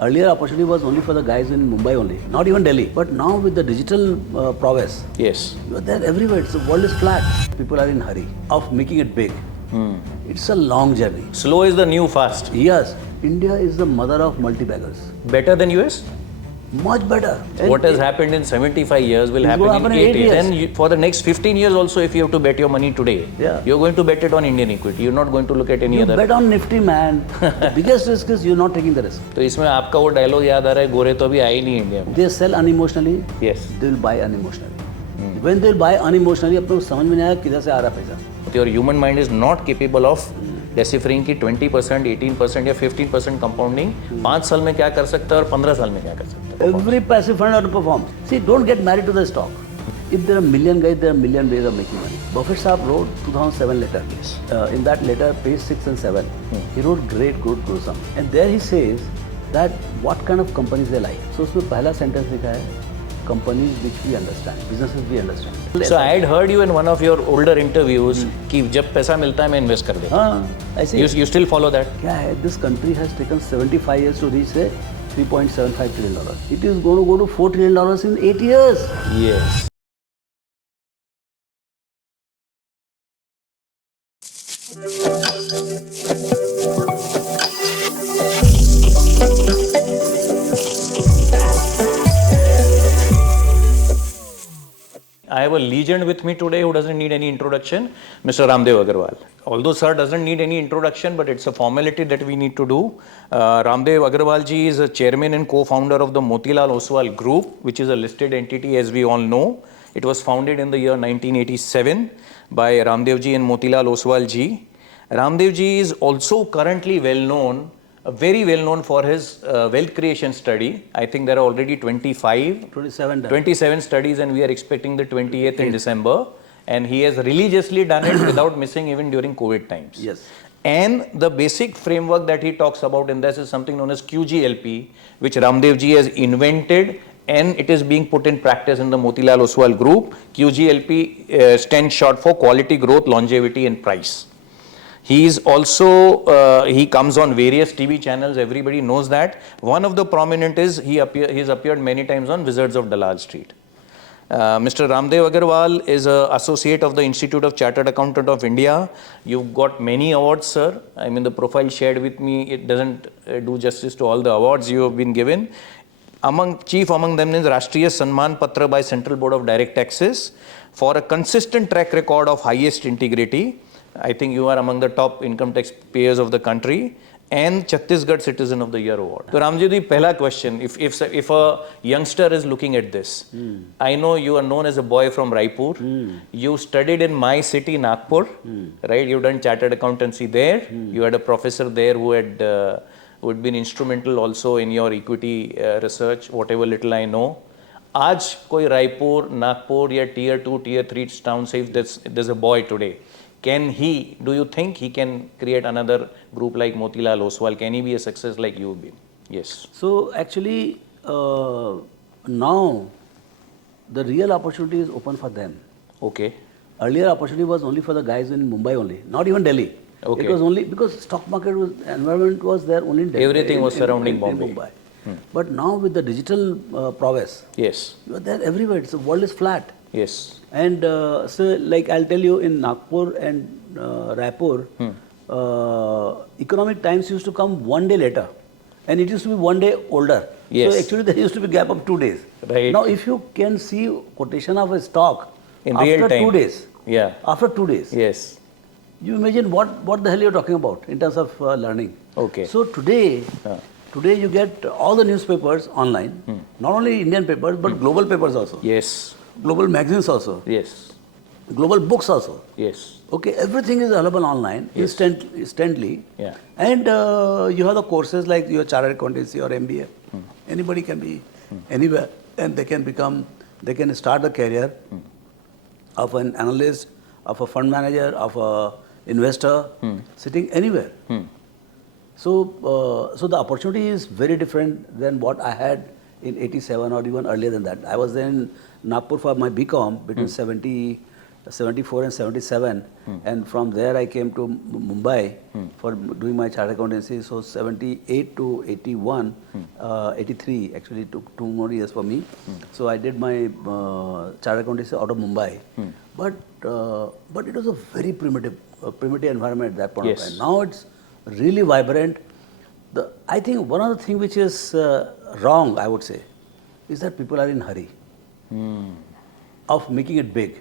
Earlier, opportunity was only for the guys in Mumbai only, not even Delhi. But now with the digital prowess, Yes. you are there everywhere. The world is flat. People are in hurry of making it big. It's a long journey. Slow is the new fast. Yes, India is the mother of multi-baggers. Better than US? Much better. What has happened in 75 years will It's happen gonna in happen in 8 8 years. years. And for the next 15 years also, if you have to bet your money today, Yeah. you're going to bet it on Indian equity. You're not going to look at any You other. bet on Nifty, man. The biggest risk is you're not taking the risk. तो इसमें आपका वो dialogue याद आ रहा है, गोरे तो अभी आए ही नहीं इंडिया में. They sell unemotionally. Yes. They will buy unemotionally. When they will buy unemotionally, अपने को समझ में नहीं आया किधर से आ रहा है पैसा. Your human mind is not capable of deciphering कि 20%, 18% या 15% compounding 5 साल में क्या कर सकता है और 15 साल में क्या कर सकता है. Every passive fund outperforms. See, don't get married to the stock. If there are a million guys, there are a million ways of making money. Buffett Saab wrote 2007 letter. In that letter, page 6 and 7, he wrote great, good some. And there he says that what kind of companies they like. So उसमें पहला sentence लिखा है, companies which we understand, businesses we understand. So I had heard you in one of your older interviews कि जब पैसा मिलता है मैं इन्वेस्ट कर देता हूँ. हाँ, ऐसे You still follow that? क्या है? This country has taken 75 years to reach a $3.75 trillion. It is going to go to $4 trillion in 8 years. Yes. I have a legend with me today who doesn't need any introduction, Mr. Ramdev Agarwal. Although sir doesn't need any introduction, but it's a formality that we need to do. Ramdev Agarwal ji is a chairman and co-founder of the Motilal Oswal Group, which is a listed entity as we all know. It was founded in the year 1987 by Ramdev ji and Motilal Oswal ji. Ramdev ji is also currently very well known for his wealth creation study. I think there are already 27 done. 27 studies and we are expecting the 28th in December. And he has religiously done it without missing even during COVID times. Yes. And the basic framework that he talks about in this is something known as QGLP, which Ramdev ji has invented and it is being put in practice in the Motilal Oswal Group. QGLP stands short for quality, growth, longevity and price. He is also, he comes on various TV channels, everybody knows that. One of the prominent is, he's appeared many times on Wizards of Dalal Street. Mr. Ramdev Agarwal is an associate of the Institute of Chartered Accountant of India. You've got many awards, sir. I mean, the profile shared with me, it doesn't do justice to all the awards you have been given. Chief among them is Rashtriya Sanman Patra by Central Board of Direct Taxes for a consistent track record of highest integrity. I think you are among the top income tax payers of the country and Chhattisgarh Citizen of the Year award. So Ramji, pehla question, if a youngster is looking at this, I know you are known as a boy from Raipur. You studied in my city, Nagpur, right? You've done chartered accountancy there. You had a professor there who had been instrumental also in your equity research, whatever little I know. आज कोई रायपुर, नागपुर या tier 2, tier 3 town say if there's a boy today, do you think he can create another group like Motilal Oswal? Can he be a success like you've been? Yes. So actually, now the real opportunity is open for them. Okay. Earlier opportunity was only for the guys in Mumbai only, not even Delhi. Okay. It was only because stock market environment was there only in Delhi. Everything was surrounding Bombay. Mumbai. But now with the digital prowess, Yes. you are there everywhere. The world is flat. Yes. And so, like I'll tell you, in Nagpur and Raipur, Economic Times used to come one day later, and it used to be one day older. Yes. So actually, there used to be a gap of 2 days. Right. Now, if you can see quotation of a stock In after real time. 2 days, Yeah. after 2 days, Yes. you imagine what the hell you're talking about in terms of learning. Okay. So today you get all the newspapers online, not only Indian papers but global papers also, Yes. global magazines also, Yes. global books also. Yes. Okay, everything is available online instantly. Yeah. And you have the courses like your chartered accountancy or MBA. Anybody can be anywhere, and they can start a career of an analyst, of a fund manager, of a investor, sitting anywhere. So the opportunity is very different than what I had in 87 or even earlier than that. I was then in Nagpur for my BCom between 70 74 and 77, and from there I came to Mumbai for doing my chartered accountancy. So 78 to 81, 83 actually took 2 more years for me. So I did my chartered accountancy out of Mumbai, but it was a very primitive environment at that point of time. Now it's really vibrant. I think one of the things which is wrong, I would say, is that people are in hurry of making it big.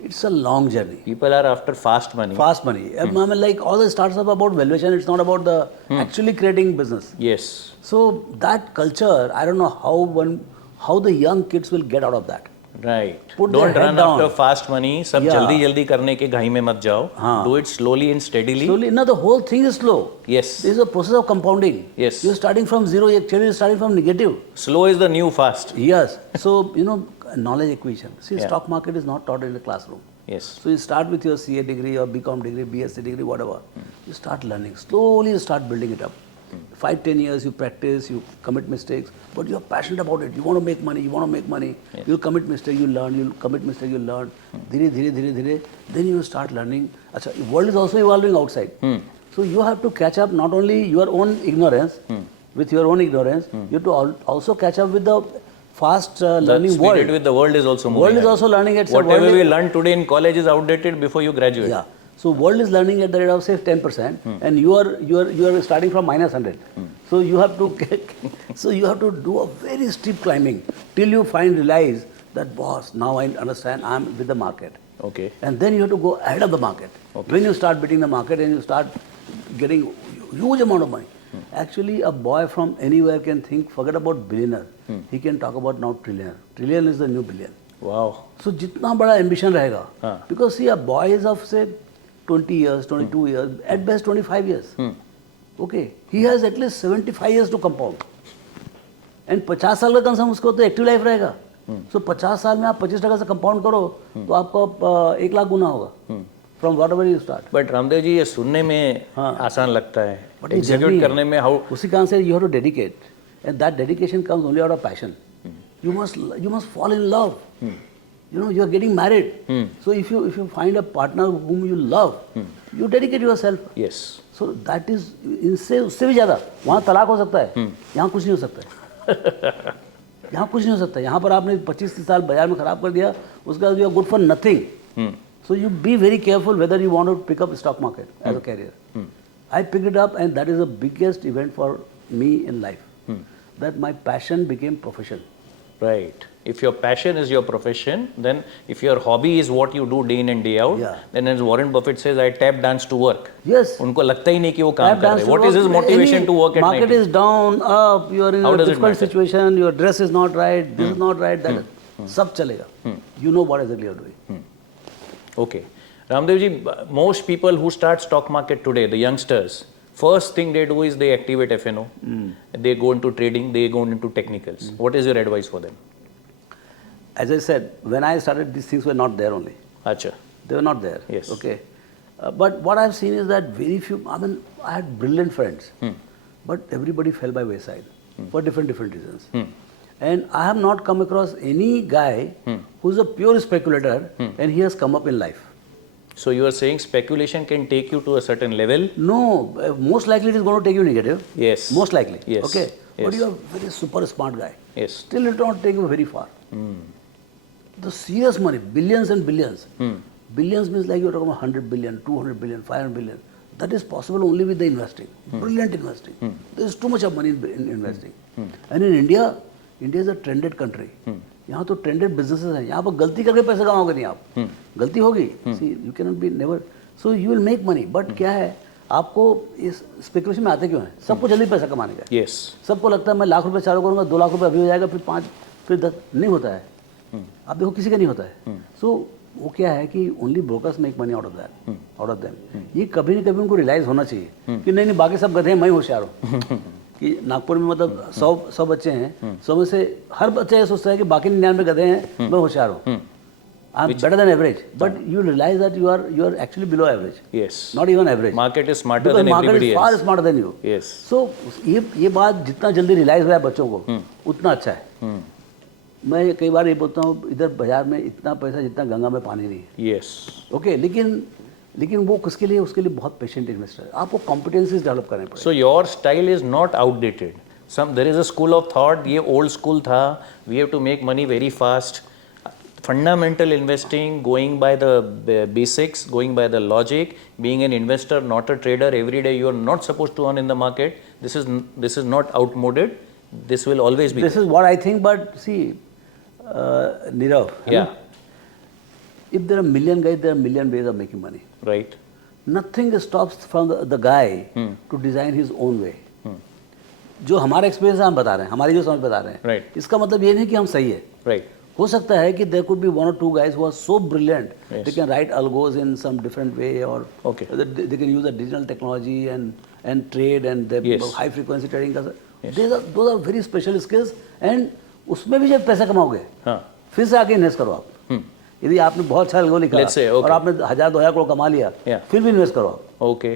It's a long journey. People are after fast money. Fast money. I mean, like all the startups are about valuation. It's not about the actually creating business. Yes. So that culture, I don't know how the young kids will get out of that. Right. Put their Don't head run down. after fast money. सब Yeah. जल्दी करने के घाई में मत जाओ. Do it slowly and steadily. Slowly, no, the whole thing is slow. Yes. This is a process of compounding. Yes. You're starting from zero, actually you're starting from negative. Slow is the new fast. Yes. So, knowledge acquisition. See, Yeah. stock market is not taught in the classroom. Yes. So you start with your CA degree or BCom degree, BSc degree, whatever. You start learning. Slowly you start building it up. 5-10 years you practice, you commit mistakes, but you're passionate about it. You want to make money, Yes. You'll commit mistake, you learn, you'll commit mistake, you learn. Dhire, then you start learning. Achha, the world is also evolving outside. So you have to catch up not only your own ignorance, with your own ignorance, you have to also catch up with the fast learning The world. spirit with the world is also moving. World is ahead. also learning at Whatever we learn today in college is outdated before you graduate. Yeah. So world is learning at the rate of say 10%, and you are starting from -100. So you have to do a very steep climbing till you realize that boss, now I understand I'm with the market. Okay. And then you have to go ahead of the market. Okay. When you start beating the market and you start getting huge amount of money. Actually, a boy from anywhere can think, forget about billionaire. He can talk about now trillionaire. Trillion is the new billion. Wow. So जितना बड़ा ambition रहेगा, हाँ. because see a boy is of say 20 years, 22 years, at best 25 years. Okay, he has at least 75 years to compound. And 50 साल का कम से कम उसको तो active life रहेगा. So 50 साल में आप 25% से कंपाउंड करो तो आपका 1 लाख गुना होगा. From whatever you start. But Ramdev ji ये सुनने में आसान लगता है. Execute करने में how? उसी कारण से you have to dedicate, and that dedication comes only out of passion. You must fall in love. You are getting married. So if you find a partner whom you love, you dedicate yourself. Yes. So that is इनसे उससे भी ज़्यादा. वहाँ तलाक हो सकता है. यहाँ कुछ नहीं हो सकता है. यहाँ कुछ नहीं हो सकता है. यहाँ पर आपने 25-30 साल बाजार में खराब कर दिया. उसके बाद you are good for nothing. So you be very careful whether you want to pick up stock market as a career. I picked it up, and that is the biggest event for me in life. That my passion became profession. Right. If your passion is your profession, then if your hobby is what you do day in and day out, Yeah. then as Warren Buffett says, I tap dance to work. Yes. उनको लगता ही नहीं कि वो काम Tap कर dance रहे. to What is work. his motivation Any to work at night? Market is down, up, you are in How a does it difficult matter? situation, your dress is not right, this is not right, that is, सब चलेगा. You know what exactly you are doing. Okay. Ramdev ji, most people who start stock market today, the youngsters, first thing they do is they activate FNO. They go into trading, they go into technicals. What is your advice for them? As I said, when I started, these things were not there only. Acha. They were not there. Yes. Okay. But what I've seen is that very few, I had brilliant friends, but everybody fell by wayside for different reasons. And I have not come across any guy who's a pure speculator and he has come up in life. So you are saying speculation can take you to a certain level? No, most likely it is going to take you negative. Yes. Most likely. Yes. Okay. Yes. But you are a very super smart guy. Yes. Still it will not take you very far. The serious money, billions and billions. Billions means like you're talking about 100 billion, 200 billion, 500 billion. That is possible only with the investing. Brilliant investing. There is too much of money in investing. And in India, India is a trended country. यहाँ तो trended businesses हैं. यहाँ पर गलती करके पैसे कमाओगे नहीं आप. गलती होगी. See you can not be never. So you will make money. But क्या है, आपको इस स्पेकुलेशन में आते क्यों हैं? सबको जल्दी पैसा कमाने का. Yes. सबको लगता है मैं लाख रुपए चालू करूँगा, 2 लाख रुपए अभी हो जाएगा, फिर 5, फिर 10. नहीं होता है. आप देखो किसी का नहीं होता है. सो वो क्या है कि only brokers make money out of that, out of them. ये कभी न कभी उनको रियलाइज होना चाहिए कि नहीं बाकी सब गधे हैं, मैं होशियार हूँ. कि नागपुर में मतलब 100 बच्चे हैं, 100 में से हर बच्चा ये सोचता है कि बाकी 99 गधे हैं, मैं होशियार हूँ. I am better than average. But you realise that you are actually below average. Yes. Not even average. Market is smarter than market everybody is far else. Smarter than you. Yes. So ये बात जितना जल्दी realise हुआ है बच्चों को, उतना अच्छा है. मैं कई बार ये बोलता हूँ इधर बाजार में इतना पैसा जितना गंगा में पानी नहीं है। Yes. ओके, लेकिन वो किसके लिए, उसके लिए बहुत पेशेंट इन्वेस्टर, आपको कॉम्पिटेंसीज डेवलप करने पड़ेंगे। So your style is not outdated. There is a school of thought. ये old school था. We have to make money very fast. Fundamental investing, going by the basics, going by the logic, being an investor, not a trader. Every day you are not supposed to earn in the market. This is not outmoded. This will always be. This is what I think, but see, Nirav. Yeah. If there are a million guys, there are a million ways of making money. Right. Nothing stops from the guy to design his own way. जो हमारा experience हम बता रहे हैं, हमारी जो समझ बता रहे हैं, Right. इसका मतलब ये नहीं कि हम सही है। Right. हो सकता है कि there could be one or two guys who are so brilliant, Yes. they can write algos in some different way, or Okay. they can use the digital technology and trade and the Yes. high frequency trading. Yes. Those are very special skills, and उसमें भी जब पैसा कमाओगे, हाँ. फिर से आके invest करो आप। यदि आपने बहुत अच्छा algo लिखा Let's say, okay. और आपने 1000-2000 करोड़ कमा लिया, Yeah. फिर भी इन्वेस्ट करो आप। Okay.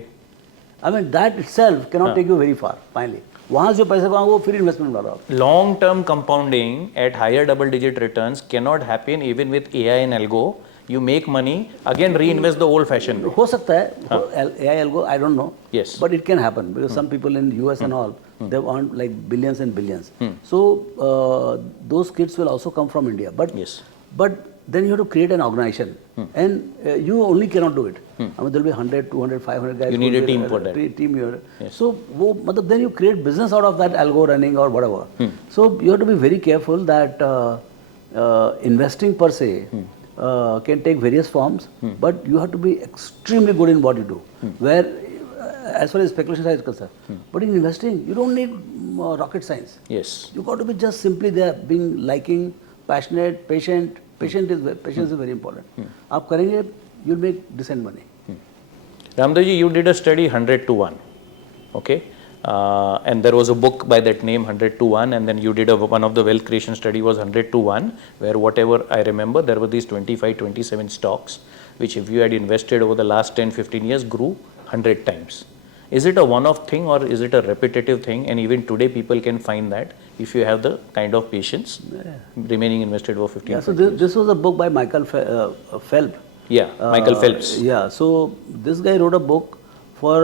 I mean that itself cannot take you very far. Finally, वहाँ से जो पैसा कमाओगे वो फिर इन्वेस्टमेंट डालो आप। Long term compounding at higher double digit returns cannot happen even with AI and algo. You make money, again reinvest the old fashioned way. हो सकता है AI algo, I don't know. Yes. But it can happen because some people in US and all, they've earned like billions and billions. So those kids will also come from India. But Yes. but then you have to create an organization, and you only cannot do it. I mean, there will be 100, 200, 500 guys. You who need will a be team for that. Team here. So वो मतलब then you create business out of that algo running or whatever. So you have to be very careful that investing per se can take various forms, but you have to be extremely good in what you do. Where as far as speculation side is concerned, but in investing you don't need rocket science. Yes. You got to be just simply there, being liking, passionate, patient. Patience is very important. आप करेंगे, you'll make decent money. Ramdev ji, you did a study 100 to 1. Okay. And there was a book by that name 100 to 1, and then you did one of the wealth creation study was 100 to 1, where whatever I remember there were these 25, 27 stocks which if you had invested over the last 10, 15 years grew 100 times. Is it a one-off thing or is it a repetitive thing? And even today people can find that if you have the kind of patience remaining invested over 15 Yeah, so years. this was a book by Michael Phelps. Yeah, Michael Phelps. Yeah, so this guy wrote a book for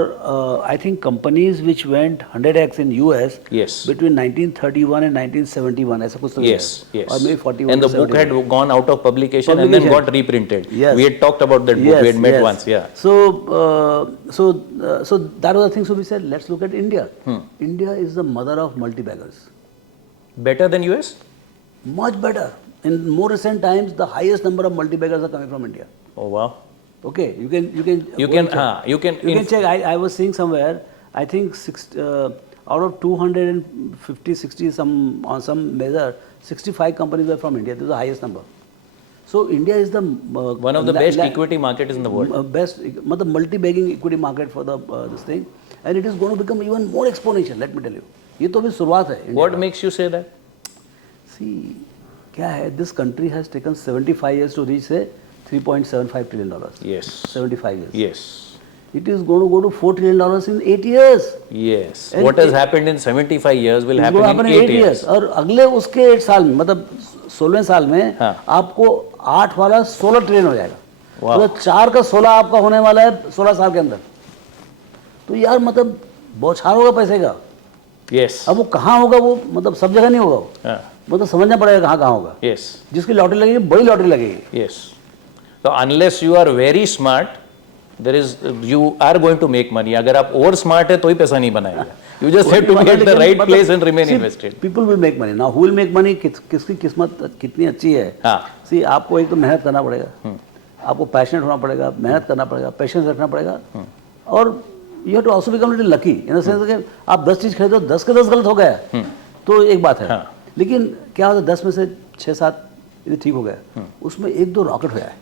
I think companies which went 100x in US Yes. between 1931 and 1971. ऐसा कुछ तो Yes, है. yes. Or maybe 41 and the to book 71. had gone out of publication and then got reprinted. Yes. We had talked about that book. We had met once. Yeah. So, so that was the thing. So we said, let's look at India. India is the mother of multi-baggers. Better than US? Much better. In more recent times, the highest number of multi-baggers are coming from India. Oh wow. Okay, you can check. I was seeing somewhere. I think out of 250, 60 on some measure, 65 companies were from India. This is the highest number. So India is the one of the best equity markets in the world. Best, the multi-bagging equity market for the this thing, and it is going to become even more exponential. Let me tell you. ये तो अभी शुरुआत है. What makes you say that? See, क्या है? This country has taken 75 years to reach say $3.75 trillion. Yes. 75 years. Yes. It is going to go to $4 trillion in 8 years. Yes. And what has happened in 75 years will happen in 8 years. और अगले उसके 8 साल में मतलब 16वें साल में आपको 8 वाला 16 ट्रिलियन हो जाएगा. मतलब 4 का 16 आपका होने वाला है 16 साल के अंदर. तो यार मतलब बौछार होगा पैसे का. Yes. अब वो कहाँ होगा वो मतलब सब जगह नहीं होगा वो. मतलब समझना पड़ेगा कहाँ कहाँ होगा. Yes. जिसकी लॉटरी लगेगी बड़ी लॉटरी लगेगी. Yes. So unless you are very smart, you are going to make money. अगर आप over smart है तो ही पैसा नहीं बनाएगा. You just have to be at the right place and remain invested. People will make money. Now who will make money? किसकी किस्मत कितनी अच्छी है. See, आपको एक तो मेहनत करना पड़ेगा. आपको पैशनेट होना पड़ेगा, मेहनत करना पड़ेगा, पेशेंस रखना पड़ेगा. और you have to also become a little lucky. In the sense कि आप 10 चीज खरीदो 10 के 10 गलत हो गया तो एक बात है. लेकिन क्या होता है 10 में से 6-7 यदि ठीक हो गया उसमें 1-2 रॉकेट हो जाए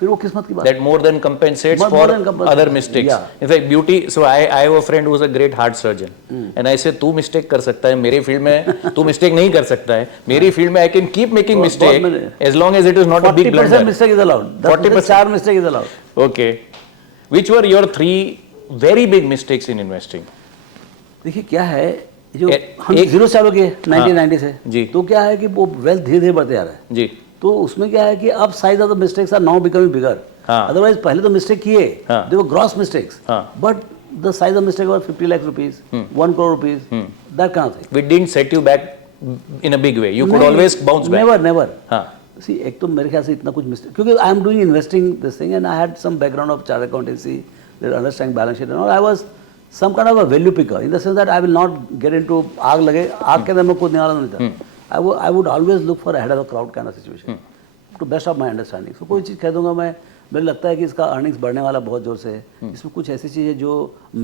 फिर वो किस्मत की बात. That more than compensates for other mistakes. Yeah. In fact, beauty. So I have a friend who is a great heart surgeon, and I say तू mistake कर सकता है मेरे फील्ड में तू mistake नहीं कर सकता है मेरी फील्ड में I can keep making mistake as long as it is not a big blunder. 40% mistake is allowed. 40% mistake is allowed. Okay. Which were your 3 very big mistakes in investing? देखिए क्या है जो हम जीरो चालू किए 1990 से जी। तो क्या है कि वो वेल्थ धीरे धीरे बढ़ते आ रहा है जी तो उसमें क्या है कि अब size of the mistakes are now becoming bigger हाँ। अदरवाइज पहले तो मिस्टेक किए हाँ। दे वर ग्रॉस मिस्टेक्स हाँ। But the size of mistake was 50 lakh rupees 1 crore rupees that kind of thing we didn't set you back in a big way, you could always bounce back. Never हाँ सी एक तो मेरे ख्याल से इतना कुछ mistake क्योंकि I am doing investing this thing and I had some background of chartered accountancy understanding balance sheet and all I was some kind of a value picker in the sense that I will not get into आग लगे आग के अंदर मैं खुद निकाला नहीं था I would always look for ahead of the crowd kind of situation to best of my understanding so कोई चीज़ कह दूंगा मैं मुझे लगता है कि इसका अर्निंग्स बढ़ने वाला बहुत जोर से है इसमें कुछ ऐसी चीज़ है जो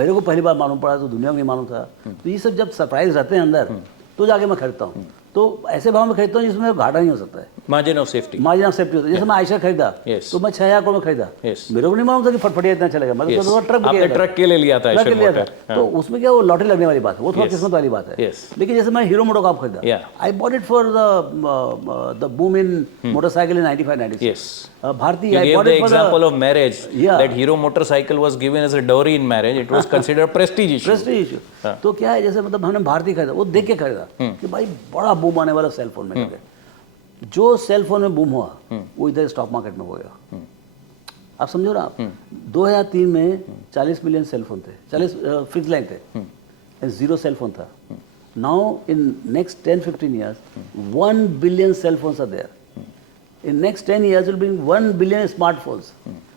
मेरे को पहली बार मालूम पड़ा तो दुनिया को नहीं मालूम था तो ये सब जब सरप्राइज रहते हैं अंदर तो जाके मैं खरीदता हूँ तो ऐसे भाव में खरीदता हूँ जिसमें घाटा नहीं हो सकता है margin of safety margin of safety होता है जैसे मैं आयशा खरीदा Yes. तो मैं 6,000 करोड़ में खरीदा Yes. मेरे को नहीं मालूम था कि फटफटिया इतना चलेगा मैं Yes. तो ट्रक आपने ट्रक के लिए लिया था ट्रक के एशियन लिया था मोटर तो उसमें क्या वो लॉटरी लगने वाली बात है वो थोड़ा Yes. किस्मत वाली बात है Yes. लेकिन जैसे मैं हीरो मोटोकॉर्प खरीदा Yeah. I bought it for the boom in motorcycle in 95-96 yes Bharti you I gave bought the it for example of marriage Yeah. that hero motorcycle was given as a dowry in marriage it was considered prestige issue Prestige issue तो क्या है जैसे मतलब हमने भारती खरीदा वो देख के खरीदा कि भाई बड़ा बूम आने वाला सेल फोन में करके जो सेल फोन में बूम हुआ वो इधर स्टॉक मार्केट में हो गया आप समझो ना आप 2003 में 40 मिलियन सेल फोन थे 40 फिक्स लाइन थे जीरो सेल फोन था now in next 10-15 years 1 billion cell phones are there in next 10 years will be 1 billion smartphones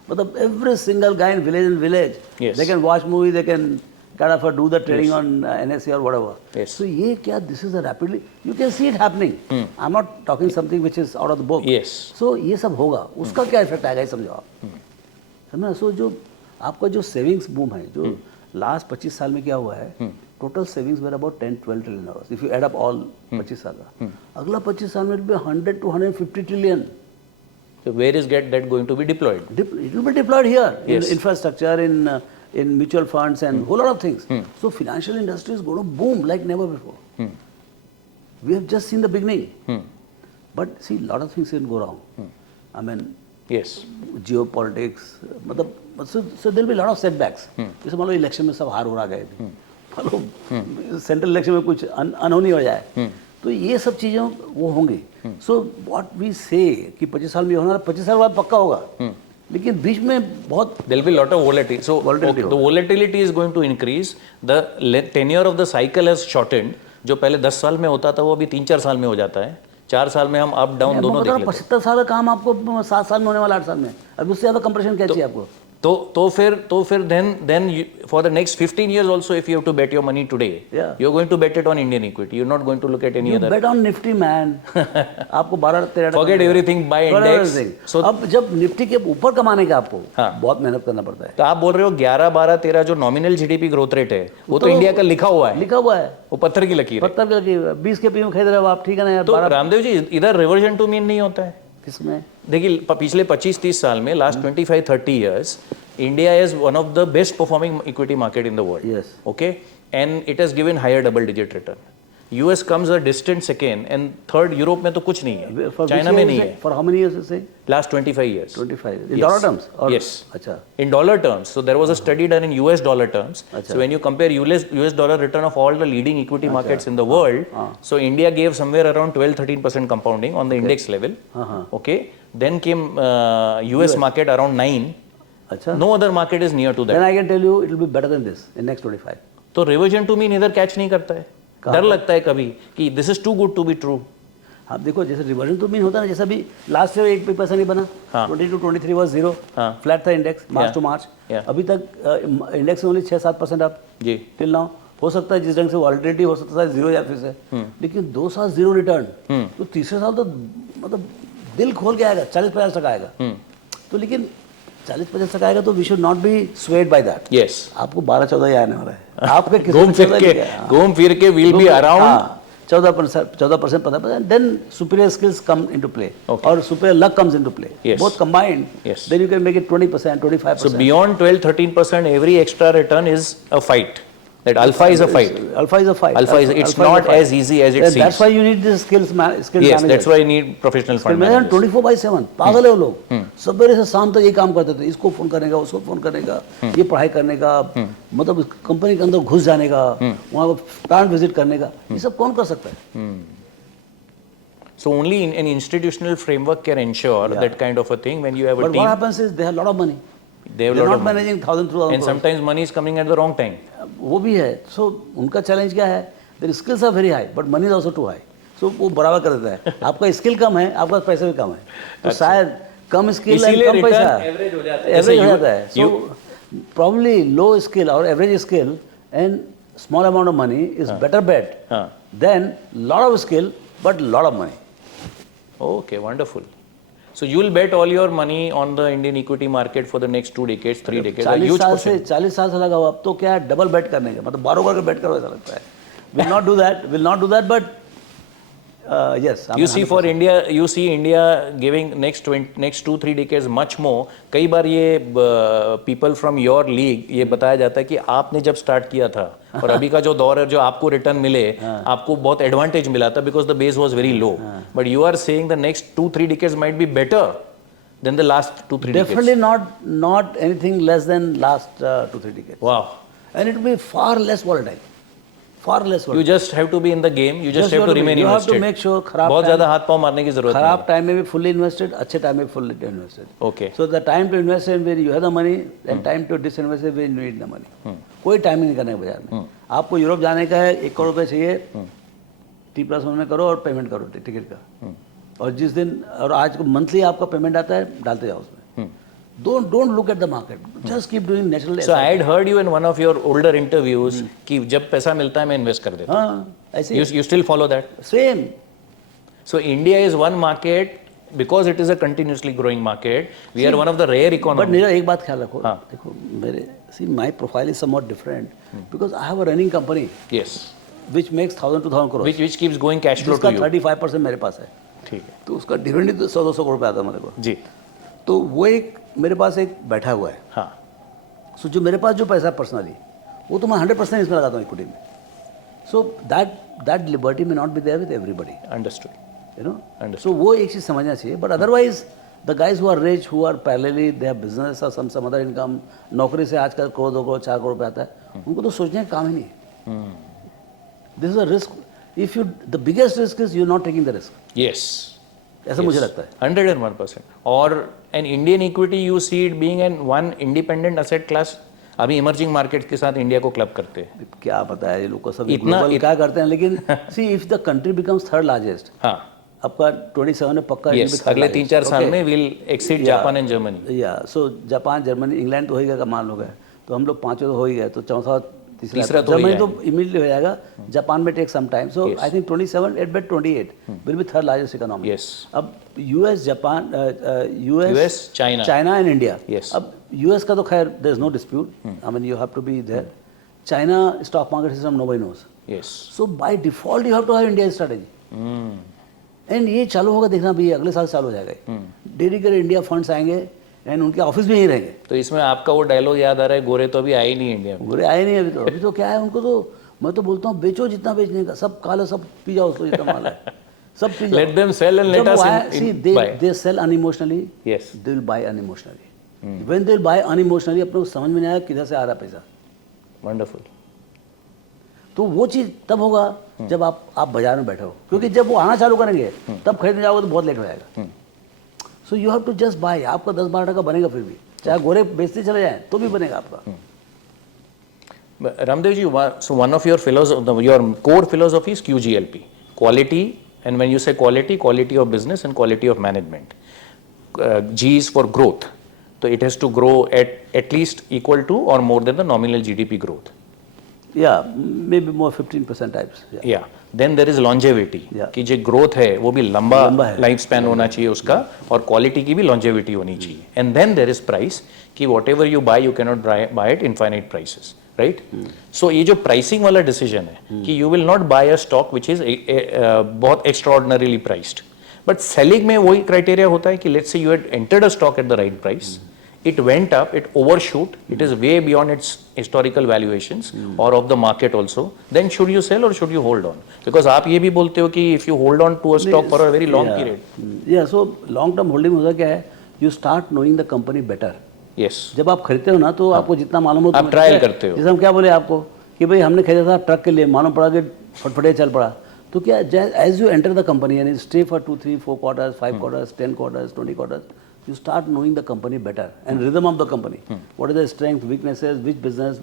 मतलब every single guy in village Yes. they can watch movie they can kind of do the trading on NSE or whatever Yes. so ये क्या this is a rapidly you can see it happening I'm not talking something which is out of the book yes so ये सब होगा उसका क्या effect आएगा ये समझो आप समझना सो जो आपका जो सेविंग्स बूम है जो लास्ट 25 साल में क्या हुआ है total savings were about 10-12 trillion dollars if you add up all 25 साल का अगला 25 साल में it be 100 to 150 trillion so where is that going to be deployed it will be deployed here in Yes. infrastructure in mutual funds and whole lot of things so financial industry is going to boom like never before we have just seen the beginning but see lot of things can go wrong I mean yes geopolitics मतलब so there will be lot of setbacks जैसे मान लो election में सब हार हो रहा गए मान लो सेंट्रल इलेक्शन में कुछ अनहोनी हो जाए तो ये सब चीज़ें वो होंगी सो व्हाट वी से कि 25 साल में होना 25 साल बाद पक्का होगा लेकिन बीच में बहुत there will be lot of volatility so Volatility okay, the volatility is going to increase the tenure of the cycle has shortened जो पहले 10 साल में होता था वो अभी 3-4 साल में हो जाता है 4 साल में हम अप डाउन दोनों देख लेते हैं 75 साल का काम आपको 7 साल में होने वाला 8 साल में अब उससे ज़्यादा कंप्रेशन क्या चाहिए आपको तो फिर then for the next 15 years also if you have to bet your money today Yeah. you're going to bet it on Indian equity you're not going to look at any You other bet on Nifty man आपको 12-13 forget everything buy index so अब जब Nifty के ऊपर कमाने का आपको हाँ. बहुत मेहनत करना पड़ता है तो आप बोल रहे हो 11-12-13 जो नॉमिनल जीडीपी ग्रोथ रेट है वो तो इंडिया का लिखा हुआ है लिखा हुआ है वो पत्थर की लकीर है पत्थर के लगी 20 के पी में खरीद रहे हो आप ठीक है ना यार तो रामदेव जी इधर रिवर्जन टू मीन नहीं होता है किसमें देखिए पिछले 25-30 साल में last 25-30 years India is one of the best performing equity market in the world. Yes. Okay, and it has given higher double-digit return. US comes a distant second, and third Europe में तो कुछ नहीं है. For China में नहीं है. For how many years you say? Last 25 years. 25 in Yes. dollar terms or Yes. अच्छा In dollar terms. So there was a study done in US dollar terms. So when you compare US dollar return of all the leading equity markets in the world, so India gave somewhere around 12-13% compounding on the index level. Okay. Then came US market around 9. अच्छा No other market is near to that. then I can tell you it will be better than this in next 25 तो reversion to mean इधर catch नहीं करता है डर लगता है कभी कि this is too good to be true आप देखो जैसे रिवर्जन टू मीन होता है ना जैसा भी लास्ट ईयर 1 पैसा नहीं बना 22-23 was zero फ्लैट था इंडेक्स मार्च टू मार्च अभी तक इंडेक्स में ओनली 6-7% अप जी टिल नाउ हो सकता है जिस ढंग से वॉलिटिलिटी हो सकता है जीरो या फिर से लेकिन 2 साल जीरो रिटर्न तो तीसरे साल तो मतलब दिल खोल के आएगा 40-50% आएगा तो लेकिन 40-50% आएगा तो we should not be swayed by that yes आपको 12-14 ही आने वाला है आपके घूम फिर के विल बी अराउंड 14% पता then superior skills come into play और superior luck comes into play both combined then you can make it 20% 25% so beyond 12-13% every extra return is a fight That alpha is a fight. Alpha is a fight. Alpha is, it's alpha is a not fight. as easy as it And seems. That's why you need this skills Yes, managers. that's why you need professional fund managers. 24/7 पागल है वो लोग, सवेरे से शाम तक ये काम करते थे, इसको फोन करेगा, उसको फोन करेगा, ये पढ़ाई करने का, मतलब कंपनी के अंदर घुस जाने का, वहाँ प्लांट विजिट करने का, ये सब कौन कर सकता है? So only in an institutional framework can ensure that kind of a thing when you have a But team. what happens is they have a lot of money. They have a They're lot not of money. managing 1,000-2,000 And sometimes money is coming at the wrong time. वो भी है. So उनका challenge क्या है? Their skills are very high, but money is also too high. So वो बराबर कर देता है. आपका स्किल कम है, आपका पैसा भी कम है. तो शायद कम स्किल एंड कम पैसा एवरेज हो जाता है. एवरेज हो जाता है. So probably low skill or average skill and small amount of money is better bet than lot of skill but lot of money. Okay, wonderful. So you will bet all your money on the Indian equity market for the next 2 decades, 3 decades. A huge percent. 40 साल से लगा हुआ. अब तो क्या है, double बेट करने का, मतलब 12 करके बेट करो ऐसा लगता है. Will not do that, but yes. You see for India, you see India giving next 2-3 decades much more. कई बार ये people from your league ये बताया जाता है कि आपने जब start किया था और अभी का जो दौर है, जो आपको रिटर्न मिले, आपको बहुत एडवांटेज मिला था because the base was very low. But you are saying the next 2-3 decades might be better than the last 2-3 decades. Definitely not anything less than last 2-3 decades. Wow. And it will be far less volatile. Far less volatile. You just have to be in the game. You just have to remain you invested. have to make sure बहुत ज़्यादा हाथ पाँव मारने की जरूरत नहीं. खराब time में भी fully invested, अच्छे टाइम में fully invested. Okay. So the time to invest in where you have the money and time to disinvest in where you need the money. कोई टाइमिंग नहीं करने का बाजार में. आपको यूरोप जाने का है, 1 करोड़ रुपए चाहिए, T+1 में करो और पेमेंट करो टिकट का. और जिस दिन और आज को मंथली आपका पेमेंट आता है, डालते जाओ उसमें. Don't look at the market. Just keep doing natural. So I had heard you in one of your older interviews कि जब पैसा मिलता है मैं इन्वेस्ट कर देता हूँ. हाँ, ऐसे. You still follow that? Same. So India is one market because it is a continuously growing market. We are one of the rare But economies. मेरा एक बात ख्याल रखो. देखो मेरे my profile is somewhat different because I have a running company Yes. which makes 1,000-2,000 crores. Which keeps going cash flow जिसका to you. 35% मेरे पास है. ठीक है. तो उसका डिविडेंड 100-200 करोड़ रुपए आता है मेरे को. जी. तो वो एक मेरे पास एक बैठा हुआ है. हाँ. सो जो मेरे पास जो पैसा पर्सनली वो तो मैं 100% इसमें लगाता हूँ इक्विटी में. सो दैट लिबर्टी में not be there with everybody. Understood. You know. Understood. So वो एक चीज़ समझना चाहिए. But otherwise the guys who are rich who are parallelly they have business और सम अदर इनकम, नौकरी से आजकल करोड़ 2 करोड़ 4 करोड़ रुपए आता है, उनको तो सोचने का काम ही नहीं है. This is a risk. If you the biggest risk is you not taking the risk. Yes. ऐसा मुझे लगता है. 101%. और an Indian equity you see it being an one independent asset class. अभी इमर्जिंग मार्केट के साथ इंडिया को club करते हैं. क्या पता है ये लोग को सब इतना- ग्लोबल क्या करते हैं. लेकिन see if the country becomes third largest, हाँ. आपका 27 में पक्का Yes. अगले 3-4 साल में will exceed Japan and Germany. या सो जापान जर्मनी इंग्लैंड तो हो ही गया, कमाल हो गया. तो हम लोग 5 तो हो ही गए, तो चौथा तीसरा तो हो ही जर्मनी तो जाएगा. इमीडिएटली हो जाएगा. जापान में take some time. So I think 27 at best 28 will be third largest economy. Yes. अब US Japan US, China. China and India. Yes. अब यूएस का तो खैर there is no dispute. I mean you have to be there. China stock market system nobody knows. Yes. So by default you have to have India strategy. And ये चालू होगा, देखना भी अगले साल चालू हो जाएगा. डेडिकेटेड इंडिया फंड्स आएंगे एंड उनके ऑफिस भी यहीं रहेंगे. तो इसमें आपका वो डायलॉग याद आ रहा है, गोरे तो अभी आए ही नहीं इंडिया में. बुरे आए नहीं अभी तो क्या है उनको तो मैं तो बोलता हूँ बेचो जितना बेचने का, सब खा लो, सब पी जाओ, उसको जितना माल है सब पी जाओ. Let them sell and let us buy. they sell unemotionally. Yes. They will buy unemotionally. When they will buy unemotionally, अपने को समझ में नहीं आया किधर से आ रहा पैसा. Wonderful. तो वो चीज़ तब होगा जब आप बाजार में बैठे हो, क्योंकि जब वो आना चालू करेंगे तब खरीदने जाओगे तो बहुत लेट हो जाएगा. So you have to just buy. आपका 10-12 टका बनेगा फिर भी, चाहे गोरे बेचते चले जाएं तो भी बनेगा आपका. Ramdev ji, so one of your your core philosophy is QGLP, quality, and when you say quality, quality of business and quality of management. G is for growth, so it has to grow at least equal to or more than the nominal GDP growth. Yeah, maybe more 15% types. Yeah. Then there is longevity. Yeah. कि जो growth है वो भी लंबा है. Life span होना चाहिए उसका, और क्वालिटी की भी longevity होनी चाहिए. And then there is price कि whatever you buy you cannot buy it infinite prices. Right? So ये जो pricing वाला decision है कि you will not buy a stock which is बहुत extraordinarily priced. But selling में वही criteria होता है कि let's say you had entered a stock at the right price. it went up, it overshoot, it is way beyond its historical valuations or of the market also, then should you sell or should you hold on? Because आप ये भी बोलते हो कि if you hold on to a stock for a very long period. Yeah, so long term holding होता क्या है? You start knowing the company better. Yes. जब आप खरीदते हो ना तो आपको जितना मालूम हो आप ट्रायल करते हो. जैसे हम क्या बोले आपको कि भाई हमने खरीदा था ट्रक के लिए, मालूम पड़ा कि फटफटे चल पड़ा, तो क्या as you enter the company यानी stay for 2, 3, 4 quarters, 5 quarters, 10 quarters, 20 quarters, you start knowing the company better and rhythm of the company. What is the strength, weaknesses, which business,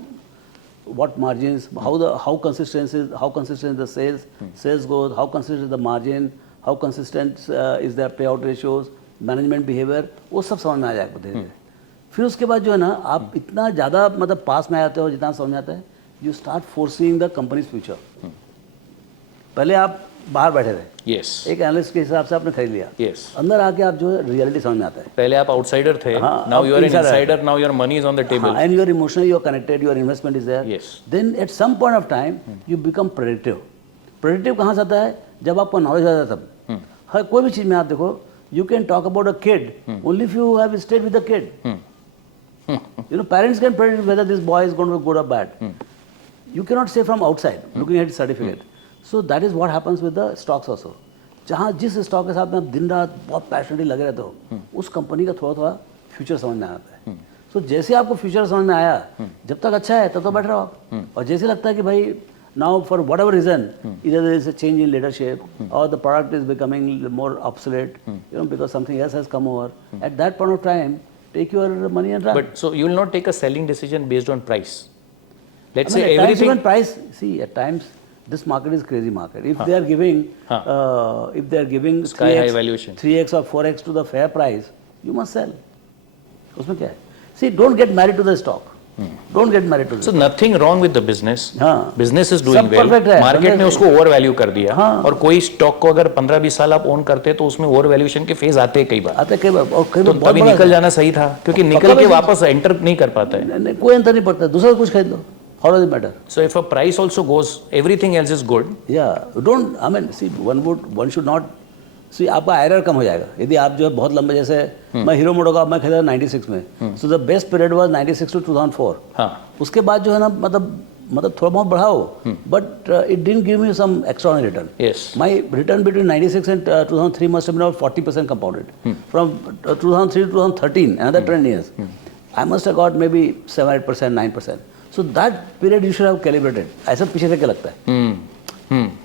what margins, how consistent the sales goes, how consistent is the margin, how consistent is their payout ratios, management behavior, वो सब समझ में आ जाएगा धीरे धीरे. फिर उसके बाद जो है ना आप इतना ज़्यादा मतलब पास में आते हो, जितना समझ में आता है, you start foreseeing the company's future. पहले आप बाहर बैठे थे, Yes. एक एनालिस्ट के हिसाब से आपने खरीद लिया, Yes. अंदर आके आप जो है रियलिटी समझ में आता है. पहले आप आउटसाइडर थे, हाँ, now you are an insider. insider, now your money is on the table. And you are emotional, you are connected, your investment is there. Yes. Then at some point of time you become predictive. Predictive कहाँ से आता है? जब आपको knowledge आ जाता है तब. हर कोई भी चीज़ में आप देखो, you can talk about a kid only if you have stayed with the kid. You know, parents can predict whether this boy is going to be good or bad. You cannot say from outside, looking at his certificate. So that is what happens with the stocks also. जहाँ जिस stock के साथ में आप दिन रात बहुत passionately लगे रहते हो, उस कंपनी का थोड़ा थोड़ा फ्यूचर समझ में आता है. सो जैसे आपको फ्यूचर समझ में आया, जब तक अच्छा है तब तो बैठ रहो आप. और जैसे लगता है कि भाई now for whatever reason, either there is a change in leadership or the product is becoming more obsolete, you know, because something else has come over. At that point of time, take your money and run. But so you will not take a selling decision based on price. Let's I mean, say at times everything. even price. See, at times this market is crazy market. If they are giving Sky high valuation. 3x or 4x to the fair price, you must sell. उसमें क्या है? See, don't get married to the stock. Don't get married to the So nothing wrong with the business. हाँ. Business is doing सब well. perfect है. Market ने उसको over value कर दिया. हाँ. और कोई स्टॉक को अगर 15-20 साल आप ओन करते तो उसमें ओवर वैल्यूएशन के फेज आते हैं कई बार. आते कई बार और कई तो बार बहुत तभी बड़ा निकल जाना सही था, क्योंकि निकल के वैसे- वापस एंटर नहीं कर पाता है. नहीं, कोई अंतर नहीं पड़ता. दूसरा कुछ खरीद लो. How does it matter? So if a price also goes, everything else is good. Yeah, don't. I mean, see, one should not. See, आपका आयरर कम हो जाएगा यदि आप जो है बहुत लंबे, जैसे मैं हीरो मोटो का मैं खरीदा 96 में, so the best period was 96 to 2004. हाँ. उसके बाद जो है ना मतलब थोड़ा बहुत बढ़ाओ, but it didn't give me some extraordinary return. Yes. My return between 96 and 2003 must have been about 40% compounded. From 2003 to 2013, another 10 years, I must have got maybe 7-8%, 9%. So that period you should have calibrated. ऐसा पीछे से क्या लगता है?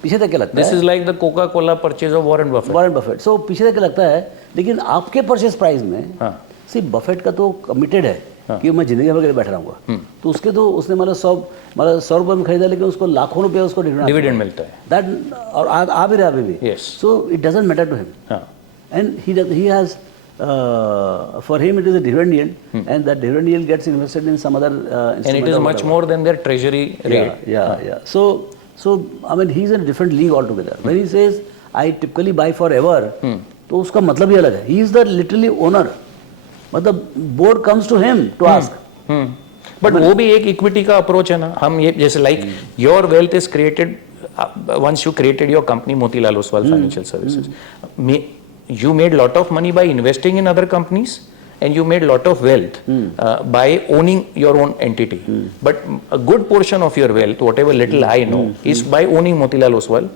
पीछे तक क्या लगता है? This is like the Coca-Cola purchase of Warren Buffett. Warren Buffett. So पीछे तक क्या लगता है, लेकिन आपके परचेस प्राइस में हाँ. सी बफेट का तो कमिटेड है कि मैं जिंदगी भर के लिए बैठ रहूंगा. तो उसके तो उसने मतलब 100 रुपये में खरीदा, लेकिन उसको लाखों रुपये उसको डिविडेंड मिलता है. दैट और आ भी रहा अभी भी. Yes. So it doesn't matter to him. हाँ. And he has, for him it is a dividend yield, and that dividend yield gets invested in some other And instrument it is or much whatever. more than their treasury rate. Yeah. So I mean he's in a different league altogether. When he says I typically buy forever, तो उसका मतलब ही अलग है. He is the literally owner. मतलब board comes to him to ask. But वो भी एक equity का अप्रोच है ना. हम ये जैसे like your wealth is created once you created your company Motilal Oswal financial services. You made lot of money by investing in other companies, and you made lot of wealth by owning your own entity. But a good portion of your wealth, whatever little I know, is by owning Motilal Oswal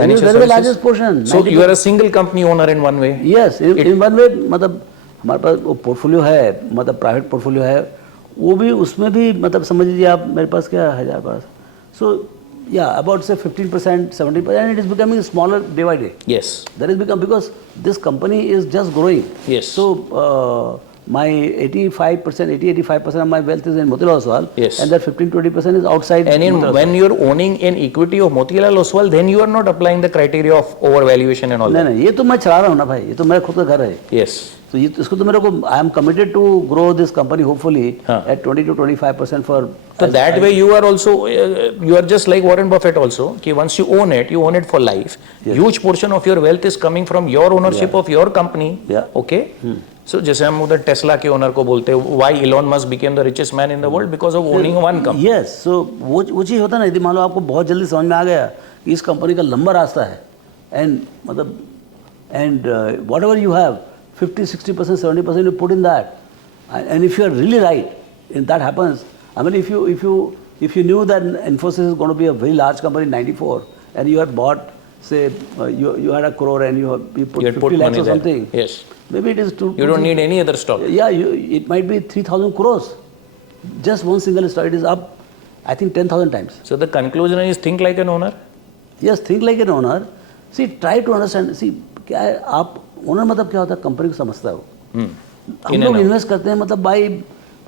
Financial That is the Services. largest portion. So you are a single company owner in one way. Yes, in one way. मतलब हमारे पास वो portfolio है, मतलब private portfolio है, वो भी उसमें भी मतलब समझ लीजिए आप मेरे पास क्या है हज़ार पास. So yeah, about say 15%, 70%, and it is becoming smaller day by day. Yes. That is become because this company is just growing. Yes. So my 80-85% of my wealth is in Motilal Oswal. Yes. And that 15-20% is outside. And in Motilal when you're owning an equity of Motilal Oswal, then you are not applying the criteria of overvaluation and all नहीं that. नहीं, ये तो मैं चला रहा हूँ ना भाई, ये तो मेरा खुद का घर है. Yes. तो ये इसको तो मेरे को I am committed to grow this company hopefully at 20-25% for. So that way you are also you are just like Warren Buffett also. कि once you own it for life. Yes. Huge portion of your wealth is coming from your ownership of your company. Yeah. Okay. So जैसे हम उधर Tesla के owner को बोलते हैं, why Elon Musk became the richest man in the world because of owning one company. Yes. So वो चीज़ होता है ना, यदि मान लो आपको बहुत जल्दी समझ में आ गया कि इस कंपनी का लंबा रास्ता है, एंड मतलब and what ever you have 50-60%, 70% you put in that. And if you are really right, and that happens, I mean, if you knew that Infosys is going to be a very large company in '94, and you had bought, say, you had a crore and you put You had 50 put lakhs money or there. something. Yes. Maybe it is two. You don't need any other stock. Yeah, it might be 3,000 crores. Just one single stock, it is up, I think 10,000 times. So the conclusion is think like an owner. Yes, think like an owner. See, try to understand. See, क्या है आप owner मतलब क्या होता है, company को समझता है वो. हम लोग इन्वेस्ट करते हैं मतलब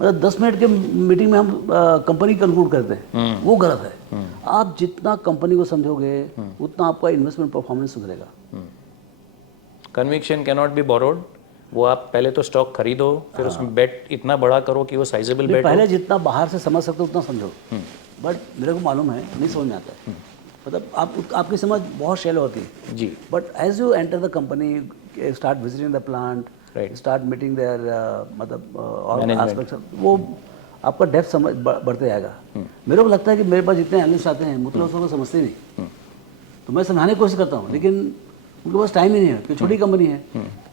मतलब 10 मिनट के मीटिंग में हम कंपनी कंक्लूड करते हैं. वो गलत है. आप जितना कंपनी को समझोगे उतना आपका इन्वेस्टमेंट परफॉर्मेंस सुधरेगा. Conviction can not B borrowed. वो आप पहले तो स्टॉक खरीदो, फिर उसमें बेट इतना बड़ा करो कि वो साइजेबल बेट हो. पहले जितना बाहर से समझ सकते हो उतना समझो. बट मेरे को मालूम है नहीं समझ में आता है. मतलब आपकी समझ बहुत शैलो होती है जी. But as you enter the company, start visiting the plant, start meeting there मतलब और एस्पेक्ट्स, वो आपका डेप्थ समझ बढ़ते जाएगा. मेरे को लगता है कि मेरे पास जितने एनालिस्ट आते हैं मुझे उसको समझते ही नहीं. तो मैं समझाने की कोशिश करता हूँ लेकिन उनके पास टाइम ही नहीं है कि छोटी कंपनी है.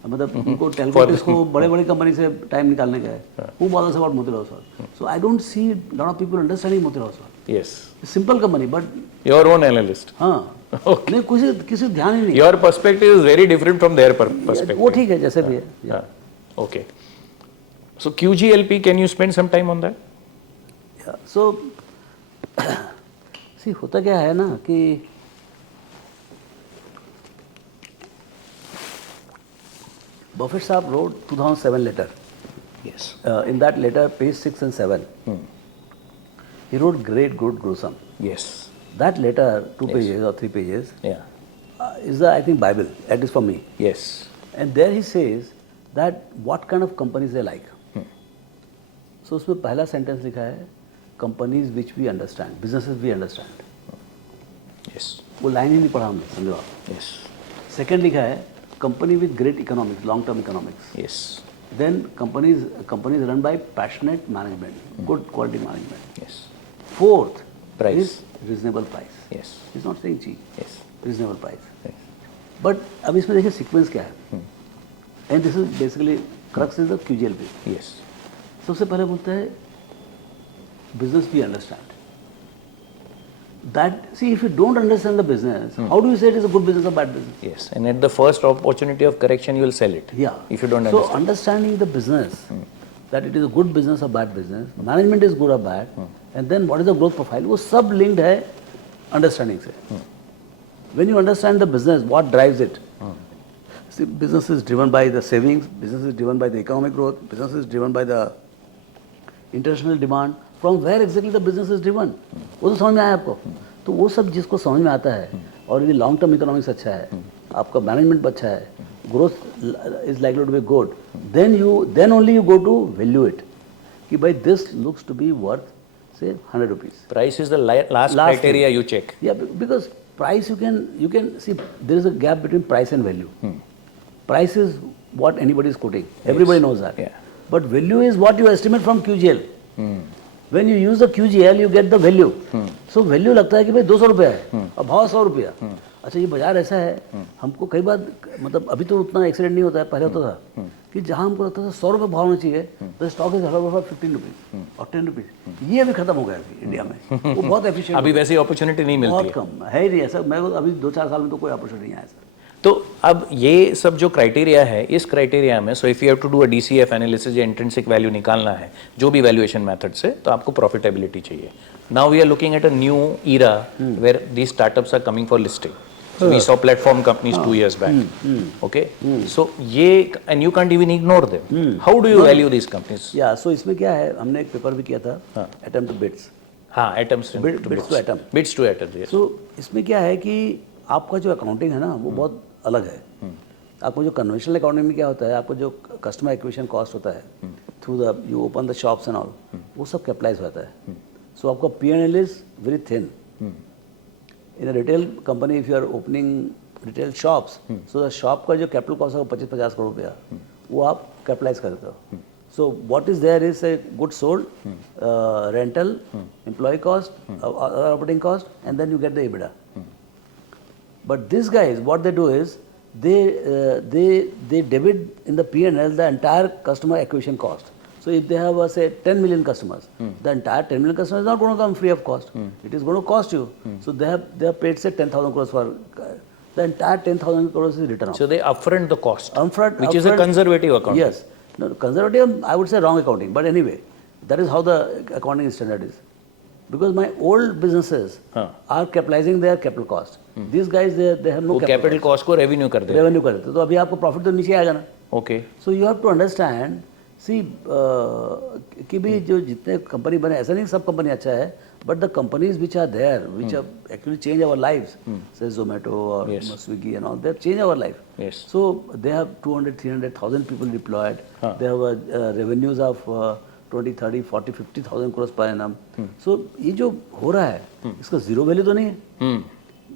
मतलब उनको टेलकोटिस को बड़े कंपनी से टाइम निकालने का है. Who bothers about Motilal Oswal? So I don't see lot of people understanding Motilal Oswal. Yes. Simple company, but Your own analyst. हाँ. नहीं किसी ध्यान ही नहीं. Your perspective is very different from their perspective. वो ठीक है जैसे भी है. Yeah. Okay. So QGLP, can you spend some time on that? Yeah. So see होता क्या है ना कि Buffett Saab wrote 2007 letter. Yes. In that letter, page 6 and 7, he wrote great, good, gruesome. Yes. That letter, 2 pages or 3 pages, Yeah. is the, I think, Bible, at least for me. Yes. And there he says that what kind of companies they like. So उसमें पहला sentence लिखा है, companies which we understand, businesses we understand. Yes. वो line ही नहीं पढ़ा हमने, समझो आप. Yes. Second लिखा है, company with great economics, long-term economics. Yes. Then companies run by passionate management, good quality management. Yes. Fourth, Price. is reasonable price. Yes. He's not saying cheap. Yes. Reasonable price. Yes. But अब इसमें देखिए sequence क्या है. And this is basically crux is the QGLP. Yes. सबसे पहले बोलता है business we understand. That, see, if you don't understand the business, how do you say it is a good business or bad business? Yes. And at the first opportunity of correction, you will sell it. Yeah. If you don't So understand. understanding the business, that it is a good business or bad business, management is good or bad, and then what is the growth profile, वो सब linked है understanding से. When you understand the business, what drives it? See, business is driven by the savings, business is driven by the economic growth, business is driven by the international demand. From where exactly the business is driven? वो तो समझ में आया आपको. तो वो सब जिसको समझ में आता है और ये लॉन्ग टर्म इकोनॉमिक्स अच्छा है, आपका मैनेजमेंट अच्छा है, growth is likely to be good, then only you go to value it कि भाई this looks to be worth say 100 rupees. Price is the last criteria you check. Yeah, because price you can see there is a gap between price and value. Price is what anybody is quoting. Everybody knows that. Yeah. But value is what you estimate from QGL. When you use the QGL, you get the value. So value लगता है कि भाई 200 रुपया है और भाव 100 रुपया. अच्छा ये बाजार ऐसा है, हमको कई बार मतलब अभी तो उतना एक्सीडेंट नहीं होता है, पहले होता था कि जहाँ हमको लगता था 100 रुपये भाव होना चाहिए, तो स्टॉक इज हर 15 रुपीज और 10 रुपीज. ये अभी खत्म हो गया अभी इंडिया में. वो बहुत एफिशिएंट. अभी वैसी अपॉर्चुनिटी नहीं मिलती बहुत कम है ही नहीं ऐसा. मैं अभी 2-4 साल में तो कोई अपॉर्चुनिटी नहीं आया सर. तो अब ये सब जो क्राइटेरिया है, इस क्राइटेरिया में, so if you have to do a DCF analysis या इंट्रिंसिक वैल्यू निकालना है जो भी वैल्यूएशन मेथड से, तो आपको प्रॉफिटेबिलिटी चाहिए. Now we are looking at a new era where these startups are coming for listing. So we saw platform companies 2 years back. Okay. So ये and you can't even ignore them. How do you value these companies? Yeah. So इसमें क्या है, हमने एक paper भी किया था, Atom to Bits. हाँ, atoms to Bits to atom. Bits to atom. Yes. So इसमें क्या है कि आपका जो अकाउंटिंग है ना वो बहुत अलग है. आपको जो कन्वेंशनल अकाउंटिंग में क्या होता है, आपको जो कस्टमर एक्विजिशन कॉस्ट होता है through the you open the shops and all, वो सब कैपिटलाइज होता है. सो आपका P&L is very thin. In a retail company, if you are opening retail shops, so the shop का जो capital cost है 25-50 करोड़ रुपया, वो आप capitalize कर देते हो. So what is there is a goods sold, rental, employee cost, other operating cost, and then you get the EBITDA. But these guys, what they do is they debit in the P&L the entire customer acquisition cost. So if they have, say, 10 million customers, the entire 10 million customers is not going to come free of cost. It is going to cost you. So they have paid, say, 10,000 crores for the entire 10,000 crores is written off. So they upfront the cost, Upfront, which is a conservative accounting. Yes. No, conservative, I would say wrong accounting. But anyway, that is how the accounting standard is. Because my old businesses are capitalizing their capital cost. These guys, they have no वो capital capital cost को revenue कर दे. revenue कर देते, तो अभी आपको profit तो नीचे आएगा ना. Okay. So you have to understand, see, कि भी जो जितने कंपनी बने, ऐसा नहीं सब कंपनी अच्छा है, but the companies which are there, which have actually changed our lives, say Zomato or Swiggy and all, they have changed our life. Yes. So they have 200, 300,000 people deployed. They have revenues of 20, 30, 40, 50,000 crores per annum. So ये जो हो रहा है, इसका zero value तो नहीं है.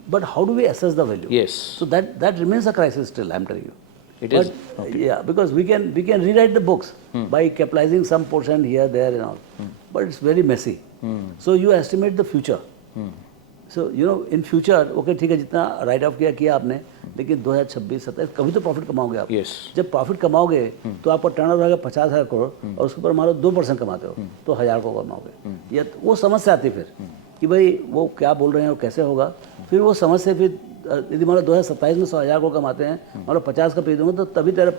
But how do we assess the value? Yes. So that remains a crisis still, I'm telling you. It But, is. yeah, because we can rewrite the books by capitalizing some portion here, there and all. But it's very messy. So you estimate the future. So you know, in future, okay, ठीक है, जितना right of किया आपने, लेकिन 2026, 27 कभी तो profit कमाओगे आप. Yes. जब प्रॉफिट कमाओगे तो आपका टर्नओवर रहेगा 50,000 करोड़ और उसके ऊपर मान लो 2% कमाते हो तो 1,000 करोड़ कमाओगे. ये वो समझ से आती है फिर कि भाई वो क्या बोल रहे हैं और कैसे होगा. फिर वो समझ से फिर यदि मान लो 2027 में 100,000 करोड़ कमाते हैं, मान लो 50 का पे दूंगा तो तभी तेरा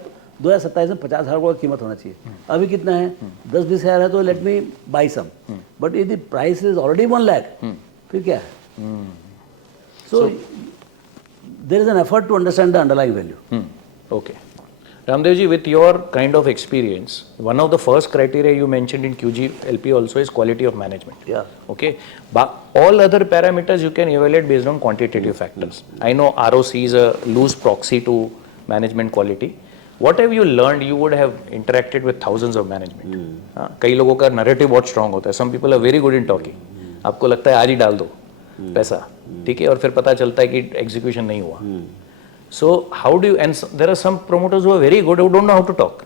2027 में 50,000 करोड़ की कीमत होना चाहिए. अभी कितना है? 10-20 हज़ार है तो let me buy some. But यदि प्राइस इज ऑलरेडी 1 लाख, फिर क्या है? So there is an effort to understand the underlying value. Okay. Ramdev ji, with your kind of experience, one of the first criteria you mentioned in QGLP also is quality of management. Yeah. Okay. But all other parameters you can evaluate based on quantitative factors. I know ROC is a loose proxy to management quality. What have you learned? You would have interacted with thousands of management. कई लोगों का narrative बहुत strong होता है. Some people are very good in talking. आपको लगता है आज ही डाल दो पैसा, ठीक है, और फिर पता चलता है कि एग्जीक्यूशन नहीं हुआ. So how do, and there are some promoters who are very good, who don't know how to talk,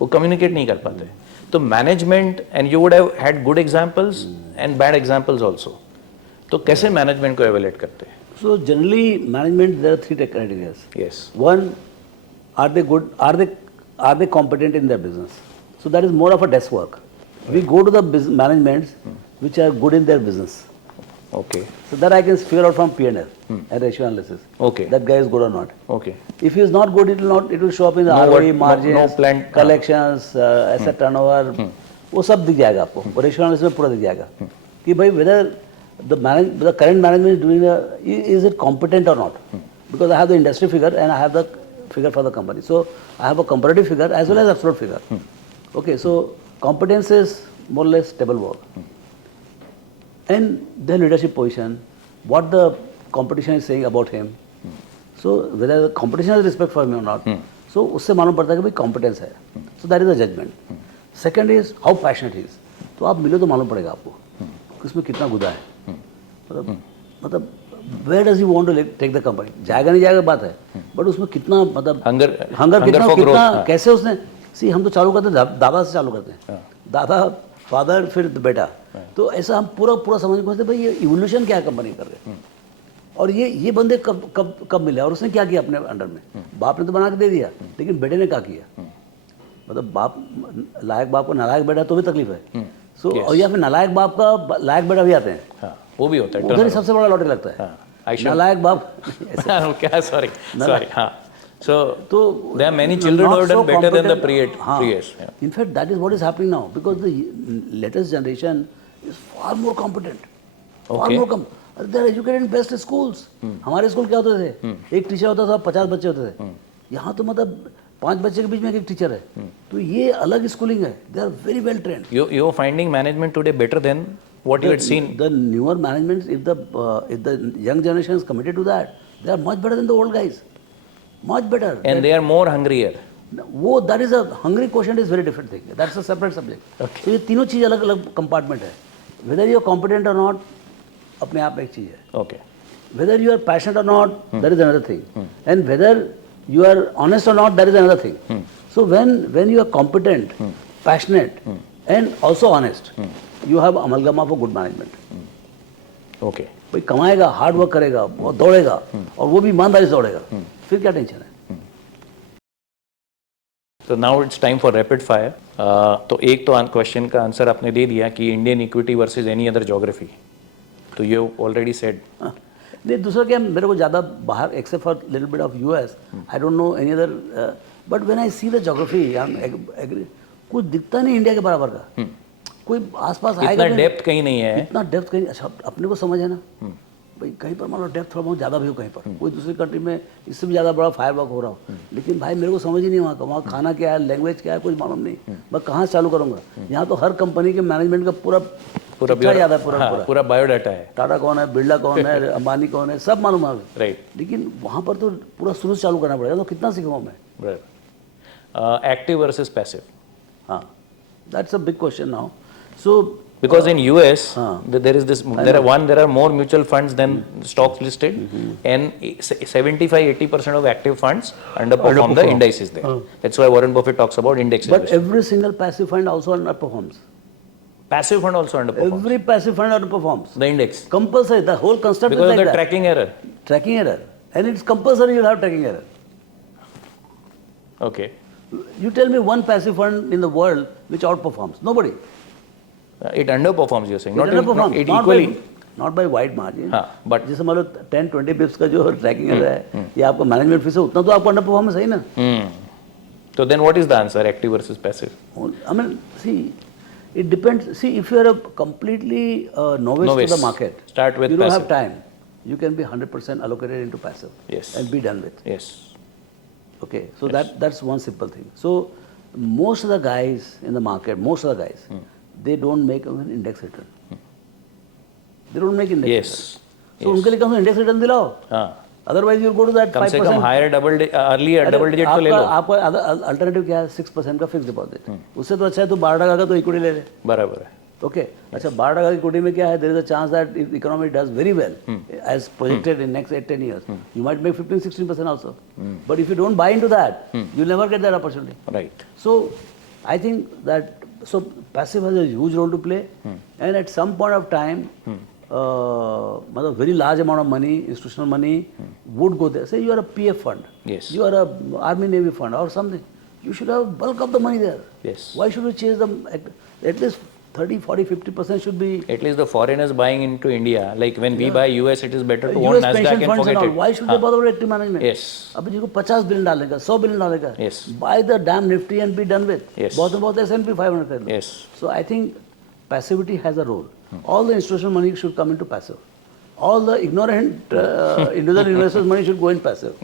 वो कम्युनिकेट नहीं कर पाते. तो management, and you would have had good examples and bad examples also, तो कैसे management को evaluate करते हैं? So generally management, there are 3 criteria. Yes. One, are they good? Are they competent in their business? So that is more of a desk work. We go to the managements which are good in their business. Okay. So that I can figure out from P&L and ratio analysis. Okay. That guy is good or not. Okay. If he is not good, it will show up in the No ROE, what- margins, no plan- collections, asset turnover. वो सब दिख जाएगा आपको. Ratio analysis में पूरा दिख जाएगा कि भाई whether the current management is doing is it competent or not. Because I have the industry figure and I have the figure for the company. So I have a comparative figure as well as absolute figure. Okay, so competence is more or less stable work. And their leadership position, what the competition is saying about him. So whether the competition has respect for him or not. So उससे मालूम पड़ता है कि भाई competence है. So that is a judgment. Second is how passionate he is. तो आप मिलो तो मालूम पड़ेगा आपको कि उसमें कितना गुदा है. मतलब where does he want to take the company? जाएगा नहीं जाएगा बात है. But उसमें कितना मतलब हंगर कितना कैसे उसने, सी हम तो चालू करते हैं दादा से चालू करते हैं. दादा, फादर, फिर बेटा. तो ऐसा हम पूरा समझ पाते भाई ये इवोल्यूशन क्या कंपनी कर रहे हैं. और ये बंदे कब मिले और उसने क्या किया अपने अंडर में. बाप ने तो बना के दे दिया, लेकिन बेटे ने क्या किया. मतलब बाप, लायक बाप को नालायक बेटा तो भी तकलीफ है. सो और या फिर नालायक बाप का लायक बेटा भी आते हैं. वो भी होता है. उधर ही सबसे बड़ा लॉटरी लगता है. नालायक बाप क्या, सॉरी, हाँ. So there are many children who have done better than the previous. In fact, that is what is happening now because the latest generation is far more competent. Far more they are educated in best schools. हमारे school क्या होते थे? एक teacher होता था, 50 बच्चे होते थे. यहाँ तो मतलब 5 बच्चे के बीच में एक टीचर है. तो ये अलग स्कूलिंग है. They are very well trained. You are finding management today better than what you had seen. The newer management, if the young generation is committed to that, they are much better than the old guys. Much better. And they are more hungrier. वो that is a hungry quotient is very different thing. That's a separate subject. Okay. तो ये तीनों चीज़ अलग अलग compartment है. Whether you are competent or not, अपने आप एक चीज़ है. Okay. Whether you are passionate or not, that is another thing. And whether you are honest or not, that is another thing. So when you are competent, passionate, and also honest, you have amalgam of a good management. Okay. भाई कमाएगा, hard work करेगा, वो दौड़ेगा और वो भी ईमानदारी से दौड़ेगा. फिर क्या टेंशन है. तो now it's time for rapid fire. तो एक तो क्वेश्चन का आंसर आपने दे दिया कि Indian equity versus any other geography, तो यू ऑलरेडी सेड। नहीं, दूसरा क्या, मेरे को ज़्यादा बाहर except for little bit of US, I don't know any other, but when I see the geography, कुछ दिखता नहीं इंडिया के बराबर का। कोई आसपास आएगा इतना नहीं, डेप्थ कहीं नहीं है। इतना डेप्थ कहीं। अच्छा, अपने को समझ है ना भाई, कहीं पर मान लो डेप्थ थोड़ा बहुत ज़्यादा भी हो, कहीं पर कोई दूसरी कंट्री में इससे भी ज़्यादा बड़ा फायर वर्क हो रहा हो, लेकिन भाई मेरे को समझ ही नहीं वहाँ का, वहाँ खाना क्या है, लैंग्वेज क्या है, कुछ मालूम नहीं, मैं कहाँ से चालू करूँगा। यहाँ तो हर कंपनी के मैनेजमेंट का पूरा याद है, पूरा बायोडाटा है। टाटा कौन है, बिरला कौन है, अंबानी कौन है, सब मालूम है। राइट। लेकिन वहाँ पर तो पूरा शुरू से चालू करना पड़ेगा, तो कितना सीखूँ मैं। Active versus passive. हाँ, that's a big question now. So Because in US, there is this. There are more mutual funds than stocks listed, and 75-80% of active funds underperform the indices there. That's why Warren Buffett talks about index. But every single passive fund also underperforms. Passive fund also underperforms. Every passive fund underperforms. The index. Compulsory. The whole construct Because is like of the that. tracking error. Tracking error, and it's compulsory. You'll have tracking error. Okay. You tell me one passive fund in the world which outperforms. Nobody. It underperforms, you're saying. It underperforms. It equally. Not by wide margin. हाँ, but जैसे मान लो 10-20 बिप्स का जो trekking है या आपका management fees है, उतना तो आपको अंडर परफॉर्मेंस है ही ना। So then what is the answer, active versus passive? I mean, see, it depends. See, if you are a completely novice to the market, Start with you don't passive. have time. You can be 100% allocated into passive. Yes. And be done with. Yes. Okay, so that's one simple thing. So most of the guys in the market, they don't make an index return. They don't make index Yes. return. So उनके लिए कम से index return दिलाओ। हाँ। Otherwise you'll go to that 5%. कम से कम higher double digit तो ले लो। आपका alternative क्या है? 6% का फिक्स डिपॉजिट। उससे तो अच्छा है तो 12% का तो इक्विटी ले ले। बराबर है। ओके, अच्छा 12% की इक्विटी में क्या है? There is a chance that if economy does very well as projected in next 8-10 years, you might make 15-16% also. But if you don't buy into that, you'll never get that opportunity. Right. So I think that passive has a huge role to play, and at some point of time, very large amount of money, institutional money, would go there. Say you are a PF fund, Yes. you are a Army Navy fund or something. You should have bulk of the money there. Yes. Why should we chase them? At least 30-40-50% should be. At least the foreigners buying into India, like when we buy US, it is better to own US Nasdaq pension and funds and forget all. it. Why should they bother with active management? Yes. अब जिसको 50 billion डालेगा, 100 billion डालेगा, Yes. buy the damn Nifty and be done with. Yes. बहुत में बहुत S&P 500 कर लो. Yes. So I think passivity has a role. All the institutional money should come into passive. All the ignorant individual investors' money should go in passive.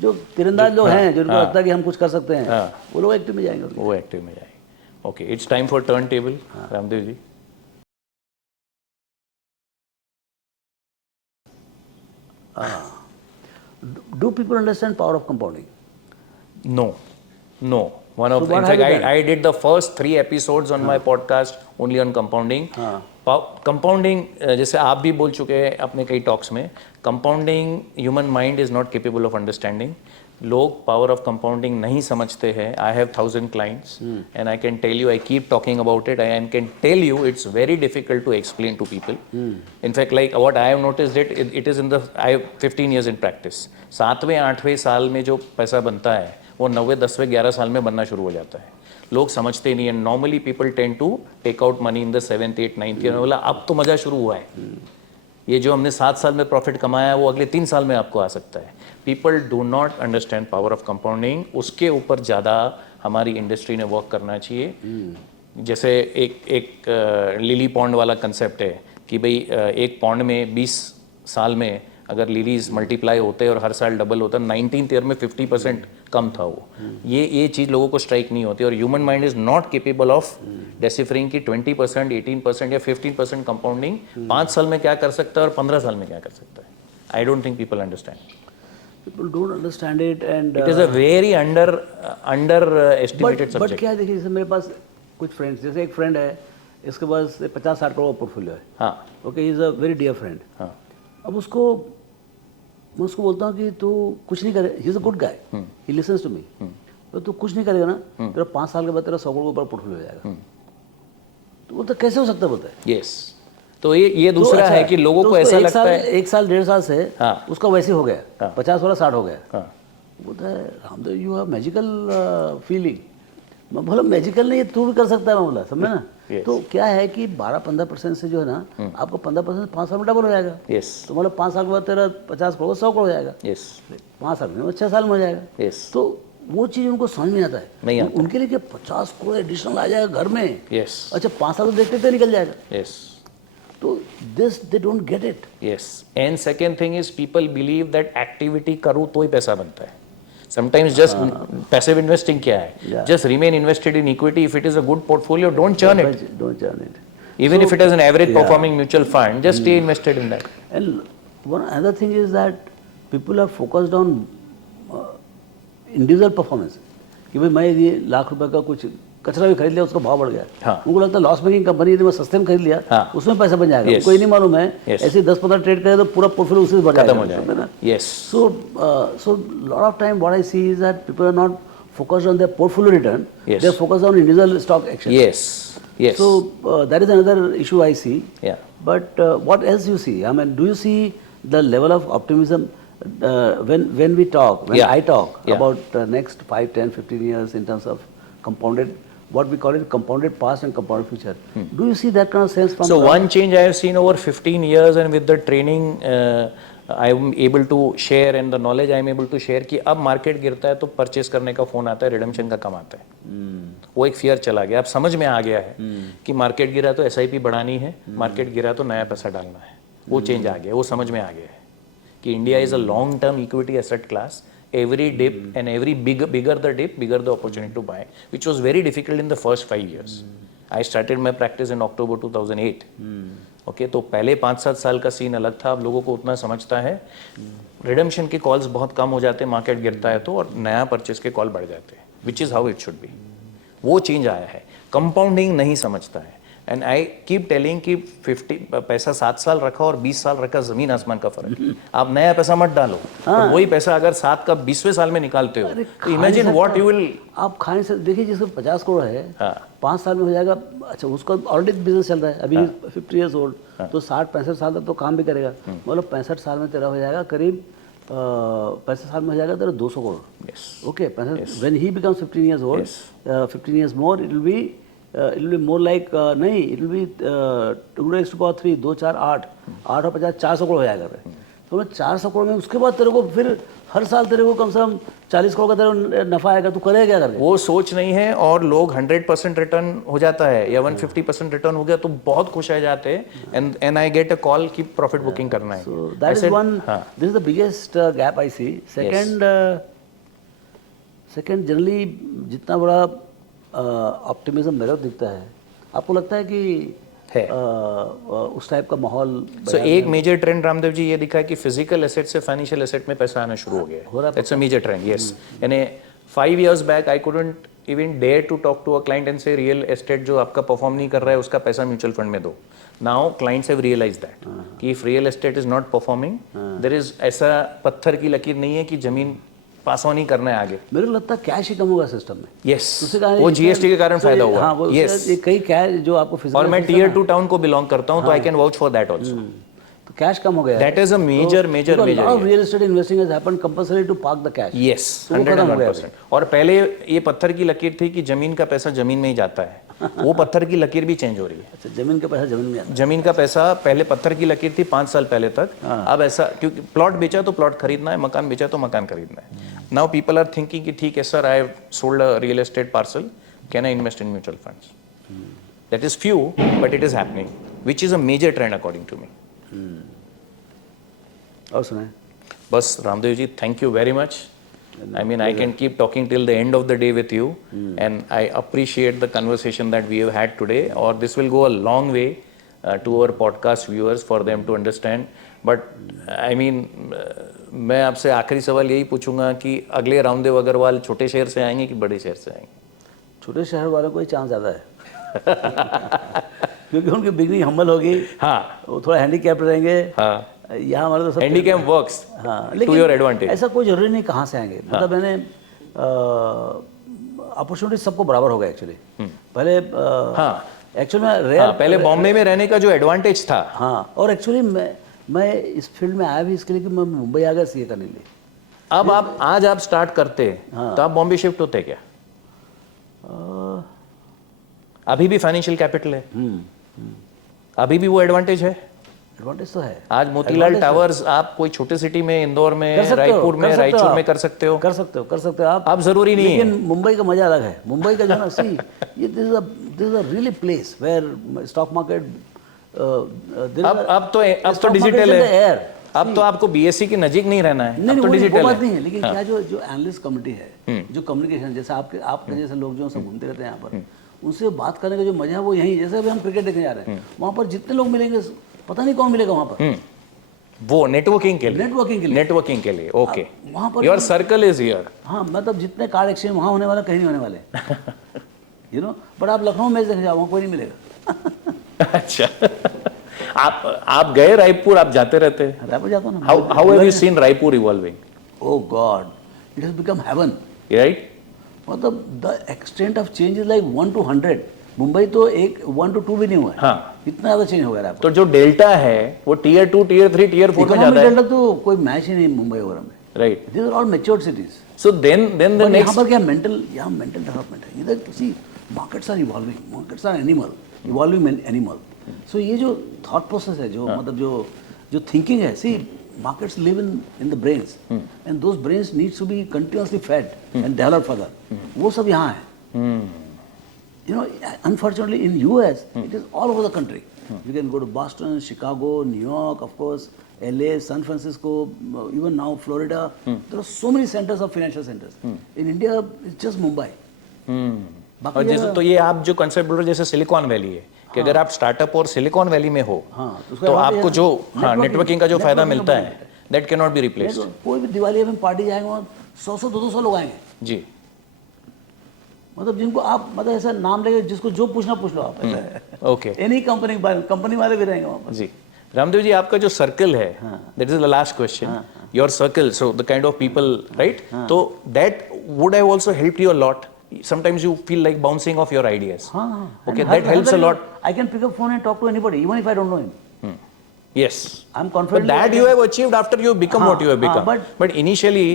जो तीरंदाज लोग हैं, जिनको लगता है कि हम कुछ कर सकते हैं, वो लोग एक्टिव में जाएंगे। वो एक्टिव में जाएंगे। Okay, it's time for turn table, Ramdev ji. Do people understand power of compounding? No. One of, So what in fact, have you done? I did the first 3 episodes on my podcast only on compounding. Compounding, जैसे आप भी बोल चुके हैं अपने कई talks में, compounding human mind is not capable of understanding. लोग power of compounding नहीं समझते हैं. I have 1000 clients and I can tell you, I keep talking about it. I can tell you it's very difficult to explain to people. In fact, like what I have noticed it is in the, I have 15 years in practice. 7वें 8वें साल में जो पैसा बनता है वो 9वें 10वें 11 साल में बनना शुरू हो जाता है. लोग समझते नहीं है. Normally people tend to take out money in the 7th 8th 9th year. बोला अब तो मजा शुरू हुआ है. ये जो हमने 7 साल में प्रॉफिट कमाया है वो अगले 3 साल में आपको आ सकता है. People do not understand power of compounding. उसके ऊपर ज़्यादा हमारी इंडस्ट्री ने वर्क करना चाहिए. जैसे एक लिली पॉन्ड वाला कंसेप्ट है कि भाई एक पॉन्ड में 20 साल में अगर लिलीज मल्टीप्लाई होते और हर साल डबल होता, 19th ईयर में 50% कम था वो. ये चीज़ लोगों को स्ट्राइक नहीं होती. और human mind is not capable of deciphering की 20%, 18% या 15% कंपाउंडिंग 5 साल में क्या कर सकता है और 15 साल में क्या कर सकता है. I don't think people understand. People don't understand it and it is a very under estimated but subject. क्या है, देखिए जैसे मेरे पास कुछ फ्रेंड्स, जैसे एक फ्रेंड है, इसके पास 50-60 करोड़ पोर्टफोलियो है. हाँ. Okay, is a very dear friend. हाँ. अब मैं उसको बोलता हूँ कि तू कुछ नहीं करे. He is a good guy, he listens to me. तो तू कुछ नहीं करेगा ना, तेरा 5 साल के बाद तेरा 100 करोड़ के ऊपर पोर्टफोलियो हो जाएगा. तो बोलता कैसे हो सकता है, बोलता है. यस. तो ये दूसरा तो अच्छा, है कि लोगों तो को ऐसा उसको लगता है 1 साल 1.5 साल से हाँ. उसका वैसे हो गया, 50 वाला 60 हो गया. हाँ. बोलता है Ramdev you have magical feeling. मैं बोला मैजिकल नहीं, तू भी कर सकता है। मैं बोला समझे ना। Yes. तो क्या है कि 12-15% से जो है ना आपको 15% 5 साल में डबल हो जाएगा। यस तो मतलब 5 साल के बाद तेरा 50 करोड़ 100 करोड़ हो जाएगा। यस 5 साल में 6 साल में हो जाएगा। यस तो वो चीज़ उनको समझ नहीं आता है। नहीं आता। उनके लिए क्या 50 करोड़ एडिशनल आ जाएगा घर में। यस अच्छा 5 साल तो देखते देखते निकल जाएगा। यस तो this they don't get it. Yes and second thing is people believe that activity करूँ तो ही पैसा बनता है. Sometimes just passive investing क्या है? Yeah. Just remain invested in equity. If it is a good portfolio, don't churn it. Don't churn it. Even So, if it is an average yeah. performing mutual fund, just stay invested in that. And one other thing is that people are focused on individual performance. कि भाई मैं ये लाख रुपए का कुछ कचरा भी खरीद लिया, उसका भाव बढ़ गया। हाँ. उनको लगता है लॉस मेकिंग कंपनी यदि मैं सस्ते में खरीद लिया, हाँ. उसमें पैसा बन जाएगा। Yes. कोई नहीं मालूम है Yes. ऐसे 10-15 ट्रेड करे तो पूरा पोर्टफोलियो उसी से बढ़ खत्म हो जाएगा। जाएगा. Yes. So lot of time what I see is that people are not focused on their portfolio return. Yes. They are focused on individual stock action. Yes. Yes. So that is another issue I see. Yeah. But what else you see? I mean, do you see the level of optimism when we talk, when Yeah. I talk Yeah. about next 5, 10, 15 years in terms of compounded, what we call it compounded past and compounded future. Do you see that kind of sense from? So one change I have seen over 15 years and with the training I am able to share and the knowledge I am able to share कि अब market गिरता है तो purchase करने का phone आता है, redemption का कम आता है. वो एक फियर चला गया, अब समझ में आ गया है कि मार्केट गिरा तो SIP बढ़ानी है, मार्केट गिरा तो नया पैसा डालना है. वो चेंज आ गया, वो समझ में आ गया है कि India is a long term equity asset class. Every dip and every bigger the dip, bigger the opportunity to buy, which was very difficult in the first 5 years. I started my practice in October 2008. Okay, तो पहले 5-7 साल का scene अलग था. अब लोगों को उतना समझता है, रिडम्पशन के कॉल्स बहुत कम हो जाते हैं, मार्केट गिरता है तो, और नया परचेस के कॉल बढ़ जाते हैं, which is how it should be. वो चेंज आया है. कंपाउंडिंग नहीं समझता है. एंड आई कीप टेलिंग कि 50 पैसा 7 साल रखा और 20 साल रखा, जमीन आसमान का फर्क है. आप नया पैसा मत डालो, और वही पैसा अगर 7 का 20वें साल में निकालते हो तो इमेजिन व्हाट यू विल. आप खाने से देखिए, जिसको 50 करोड़ है, हाँ. 5 साल में हो जाएगा. अच्छा उसका ऑलरेडी बिजनेस चल रहा है, अभी 50 years old, तो 60-65 साल तक तो काम भी करेगा. मतलब 65 साल में तेरा हो जाएगा करीब 65 साल में हो जाएगा तेरा 200 crore. Okay, when he becomes 15 years old, 15 years more, it will be more like नहीं, it will be 2 raised to power 3, 2 4 8 8 और 50 400 करोड़ हो जाएगा. तो मैं 400 करोड़ में उसके बाद तेरे को फिर हर साल तेरे को कम से कम 40 करोड़ का तेरा नफा आएगा. तू करेगा क्या करके? वो सोच नहीं है. और लोग 100% रिटर्न हो जाता है या 150% रिटर्न हो गया तो बहुत खुश हो जाते हैं. And I get a call कि प्रॉफिट बुकिंग करना है. So that is one. This is the biggest gap I see. Second generally जितना बड़ा ऑप्टिमिज्म मेरे को दिखता है, आपको लगता है कि है उस टाइप का माहौल? So, एक मेजर ट्रेंड रामदेव जी ये दिखा है कि फिजिकल एसेट से फाइनेंशियल एसेट में पैसा आना शुरू हो गया है. That's a major trend. Yes. यानी 5 years back I couldn't even dare to talk to a client and say real estate जो आपका परफॉर्म नहीं कर रहा है उसका पैसा म्यूचुअल फंड में दो. Now clients have realise that कि if real estate is not performing, there is ऐसा पत्थर की लकीर नहीं है कि जमीन पास ऑन ही करना है आगे. मेरे को लगता है कैश ही कम होगा सिस्टम में. यस, वो जीएसटी के कारण फायदा हुआ. हाँ, यस, कई कैश जो आपको फिजिकल, और मैं टियर 2 टाउन को बिलोंग करता हूं तो I can vouch for that also. तो कैश कम हो गया. That is a major real estate investing has happened compulsory to park the cash. Yes, 101%. और पहले ये पत्थर की लकीर थी कि जमीन का पैसा जमीन में ही जाता है. वो पत्थर की लकीर भी चेंज हो रही है. अच्छा, जमीन का पैसा जमीन में आता है. जमीन का पैसा पहले पत्थर की लकीर थी 5 साल पहले तक. अब ऐसा, क्योंकि प्लॉट बेचा तो प्लॉट खरीदना है, मकान बेचा तो मकान खरीदना है. नाउ पीपल आर थिंकिंग कि ठीक है sir, I have sold a real estate parcel, can I invest in mutual funds? That is few but it is happening, which is a major trend according to me. और सुनाए. बस Ramdev ji, thank you very much. I mean, I can keep talking till the end of the day with you, and I appreciate the conversation that we have had today. Or this will go a long way to our podcast viewers for them to understand. But I mean, मैं आपसे आखिरी सवाल यही पूछूंगा कि अगले रामदेव अग्रवाल छोटे शहर से आएंगे कि बड़े शहर से आएंगे? छोटे शहर वालों को ही चांस ज़्यादा है क्योंकि उनकी बिगनिंग हम्बल होगी. हाँ, वो थोड़ा हैंडीकैप्ड रहेंगे. हाँ, यहाँ हमारे तो सब handicap works to your advantage. ऐसा कोई जरूरी नहीं कहाँ से आएंगे. मतलब मैंने अपॉर्चुनिटी सबको बराबर होगा एक्चुअली. पहले एक्चुअली में रेयर, पहले बॉम्बे में रहने का जो एडवांटेज था. हाँ, और एक्चुअली मैं इस फील्ड में आया भी इसके लिए कि मैं मुंबई आ गया सीए करने के लिए. अब आप आज आप स्टार्ट करते तो आप बॉम्बे शिफ्ट होते क्या? अभी भी फाइनेंशियल कैपिटल है, अभी भी वो एडवांटेज है। एडवांटेज तो है। आज मोतीलाल टावर्स आप कोई छोटे सिटी में, इंदौर में, रायपुर में, रायचूर में कर सकते हो, कर सकते हो आप जरूरी नहीं है। लेकिन मुंबई का मजा अलग है। मुंबई का जो ना, सी ये this is a really place where stock market अब तो डिजिटल है। अब तो आपको बीएससी के नजीक नहीं रहना है, अब तो डिजिटल बात नहीं है। लेकिन क्या जो एनालिस्ट कमिटी है, जो कम्युनिकेशन, जैसे आपके जैसे लोग जो सब घूमते रहते हैं यहाँ पर, उनसे बात करने का जो मजा है वो यही। जैसे अभी हम क्रिकेट देखने जा रहे हैं, वहाँ पर जितने लोग मिलेंगे पता नहीं कौन मिलेगा वहाँ पर। वो नेटवर्किंग के लिए ओके, वहाँ per your circle is here. हाँ, मतलब जितने कार्ड एक्सचेंज वहाँ होने वाला कहीं नहीं होने वाले, यू नो। बट आप लखनऊ मैच देखने जाओ, वहाँ कोई नहीं मिलेगा। अच्छा, आप गए रायपुर, आप जाते रहते हैं? रायपुर जाता हूँ ना। How have you seen Raipur evolving? Oh God, it has become heaven, right? मतलब the extent of change is like 1 to 100। Mumbai तो 1 to 2 भी नहीं हुआ है। हाँ, इतना ज्यादा चेंज हो गया रायपुर। तो जो डेल्टा है वो टियर 2, टियर 3, टियर 4 में जाता है। डेल्टा तो कोई मैच ही नहीं मुंबई वगैरह में, right? These are all matured cities. So then the यहाँ नेक्स्ट, पर क्या मेंटल डेवलपमेंट है इधर। See, markets are evolving, markets are evolving animal. So ये जो थॉट प्रोसेस है, जो मतलब जो थिंकिंग है, सी markets live in the brains, and those brains needs to be continuously fed and developed further. वो सब यहाँ है। You know, unfortunately in US it is all over the country. You can go to Boston, Chicago, New York, of course, LA, San Francisco, even now Florida. There are so many centers of financial centers. In India it's just Mumbai. और जैसे तो ये आप जो concept बोल रहे हो, जैसे सिलिकॉन वैली है कि अगर आप स्टार्टअप और सिलिकॉन वैली में हो, तो आपको जो नेटवर्किंग का जो फायदा मिलता है, that can not be replaced. कोई भी दिवाली में पार्टी जाएंगे, वहाँ 100-200 लोग आएंगे जी। मतलब जिनको आप मतलब ऐसा नाम लेके जिसको जो पूछना पूछ लो आप। ओके, एनी कंपनी वाले भी रहेंगे वहाँ पर। जी। रामदेव जी, आपका जो सर्कल है, that is the last question, your circle, so the kind of people, right? तो that would have also helped you a lot. Sometimes you feel like bouncing off your ideas. Okay, that helps a lot. I can pick up phone and talk to anybody, even if I don't know him. Yes. I'm confident. But that you have achieved after you have become what you have become. But initially,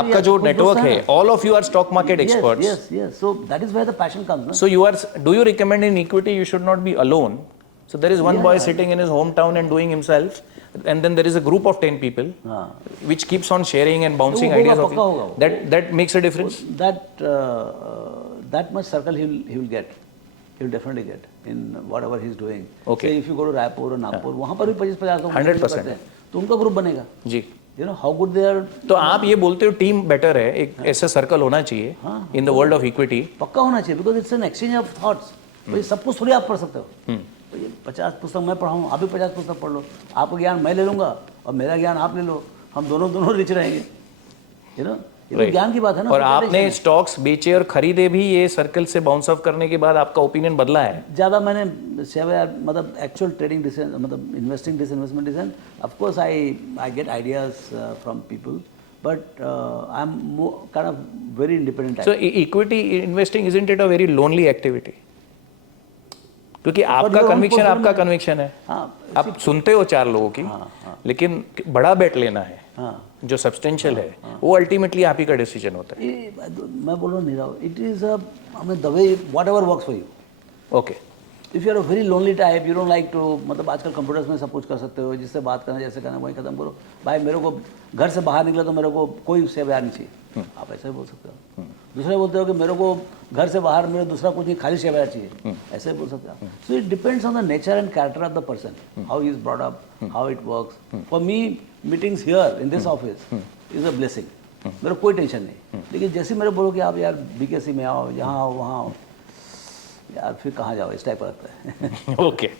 आपका जो network है, all of you are stock market experts. Yes. So that is where the passion comes. So do you recommend in equity you should not be alone? So there is one boy sitting in his hometown and doing himself, and then there is a group of 10 people which keeps on sharing and bouncing ideas of you. That makes a difference. That much circle he will get. He will definitely get in whatever he is doing. Okay. Say if you go to Raipur or Nagpur, वहाँ पर भी 25-50 लोग 100%. तो उनका group बनेगा जी। You know how good they are. तो आप ये बोलते हो टीम बेटर है, एक ऐसा सर्कल होना चाहिए in the world of equity. पक्का होना चाहिए, because it's an exchange of thoughts. भाई सब कुछ थोड़ी आप पढ़ सकते हो। 50 पुस्तक मैं पढ़ाऊँ, आप भी 50 पुस्तक पढ़ लो। आपका ज्ञान मैं ले लूँगा और मेरा ज्ञान आप ले लो, हम दोनों रिच रहेंगे। यू नो, ये तो ज्ञान की बात है ना। और आपने स्टॉक्स बेचे और खरीदे भी ये सर्कल से बाउंस ऑफ करने के बाद आपका ओपिनियन बदला है? ज़्यादा मैंने शेयर मतलब एक्चुअल ट्रेडिंग डिसीजन, मतलब investing disinvestment decision, of course I get ideas from people, but I am kind of very independent. So equity investing isn't it a very lonely activity? क्योंकि आपका conviction है, आप सुनते हो 4 लोगों की, लेकिन बड़ा बेट लेना है जो सब्सटेंशियल है, वो अल्टीमेटली आप ही का डिसीजन होता है। मैं बोल रहा हूँ Nirav, it is the way whatever works for you. Okay, if you are a very lonely type, you don't like to, मतलब आजकल कंप्यूटर्स में सब कुछ कर सकते हो, जिससे बात करना जैसे करना वही खत्म करो। भाई मेरे को घर से बाहर निकला तो मेरे को कोई शेयर नहीं चाहिए, आप ऐसा ही बोल सकते हो। दूसरे बोलते हो कि मेरे को घर से बाहर मेरा दूसरा कुछ नहीं, खाली शेयर चाहिए, ऐसे बोल सकते हो। So it depends on the nature and character of the person, how he is brought up, how it works. For me meetings here in this office is a blessing, मेरे को कोई टेंशन नहीं। लेकिन जैसे मेरे बोलो कि आप यार बीकेसी में आओ, यहाँ आओ, वहाँ आओ, यार फिर कहाँ जाओ, इस टाइप का लगता है। Okay,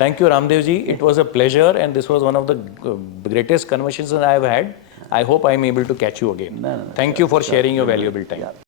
thank you Ramdev ji, it was a pleasure and this was one of the greatest conversations I have had. I hope I am able to catch you again. No. Thank you for sharing your valuable time.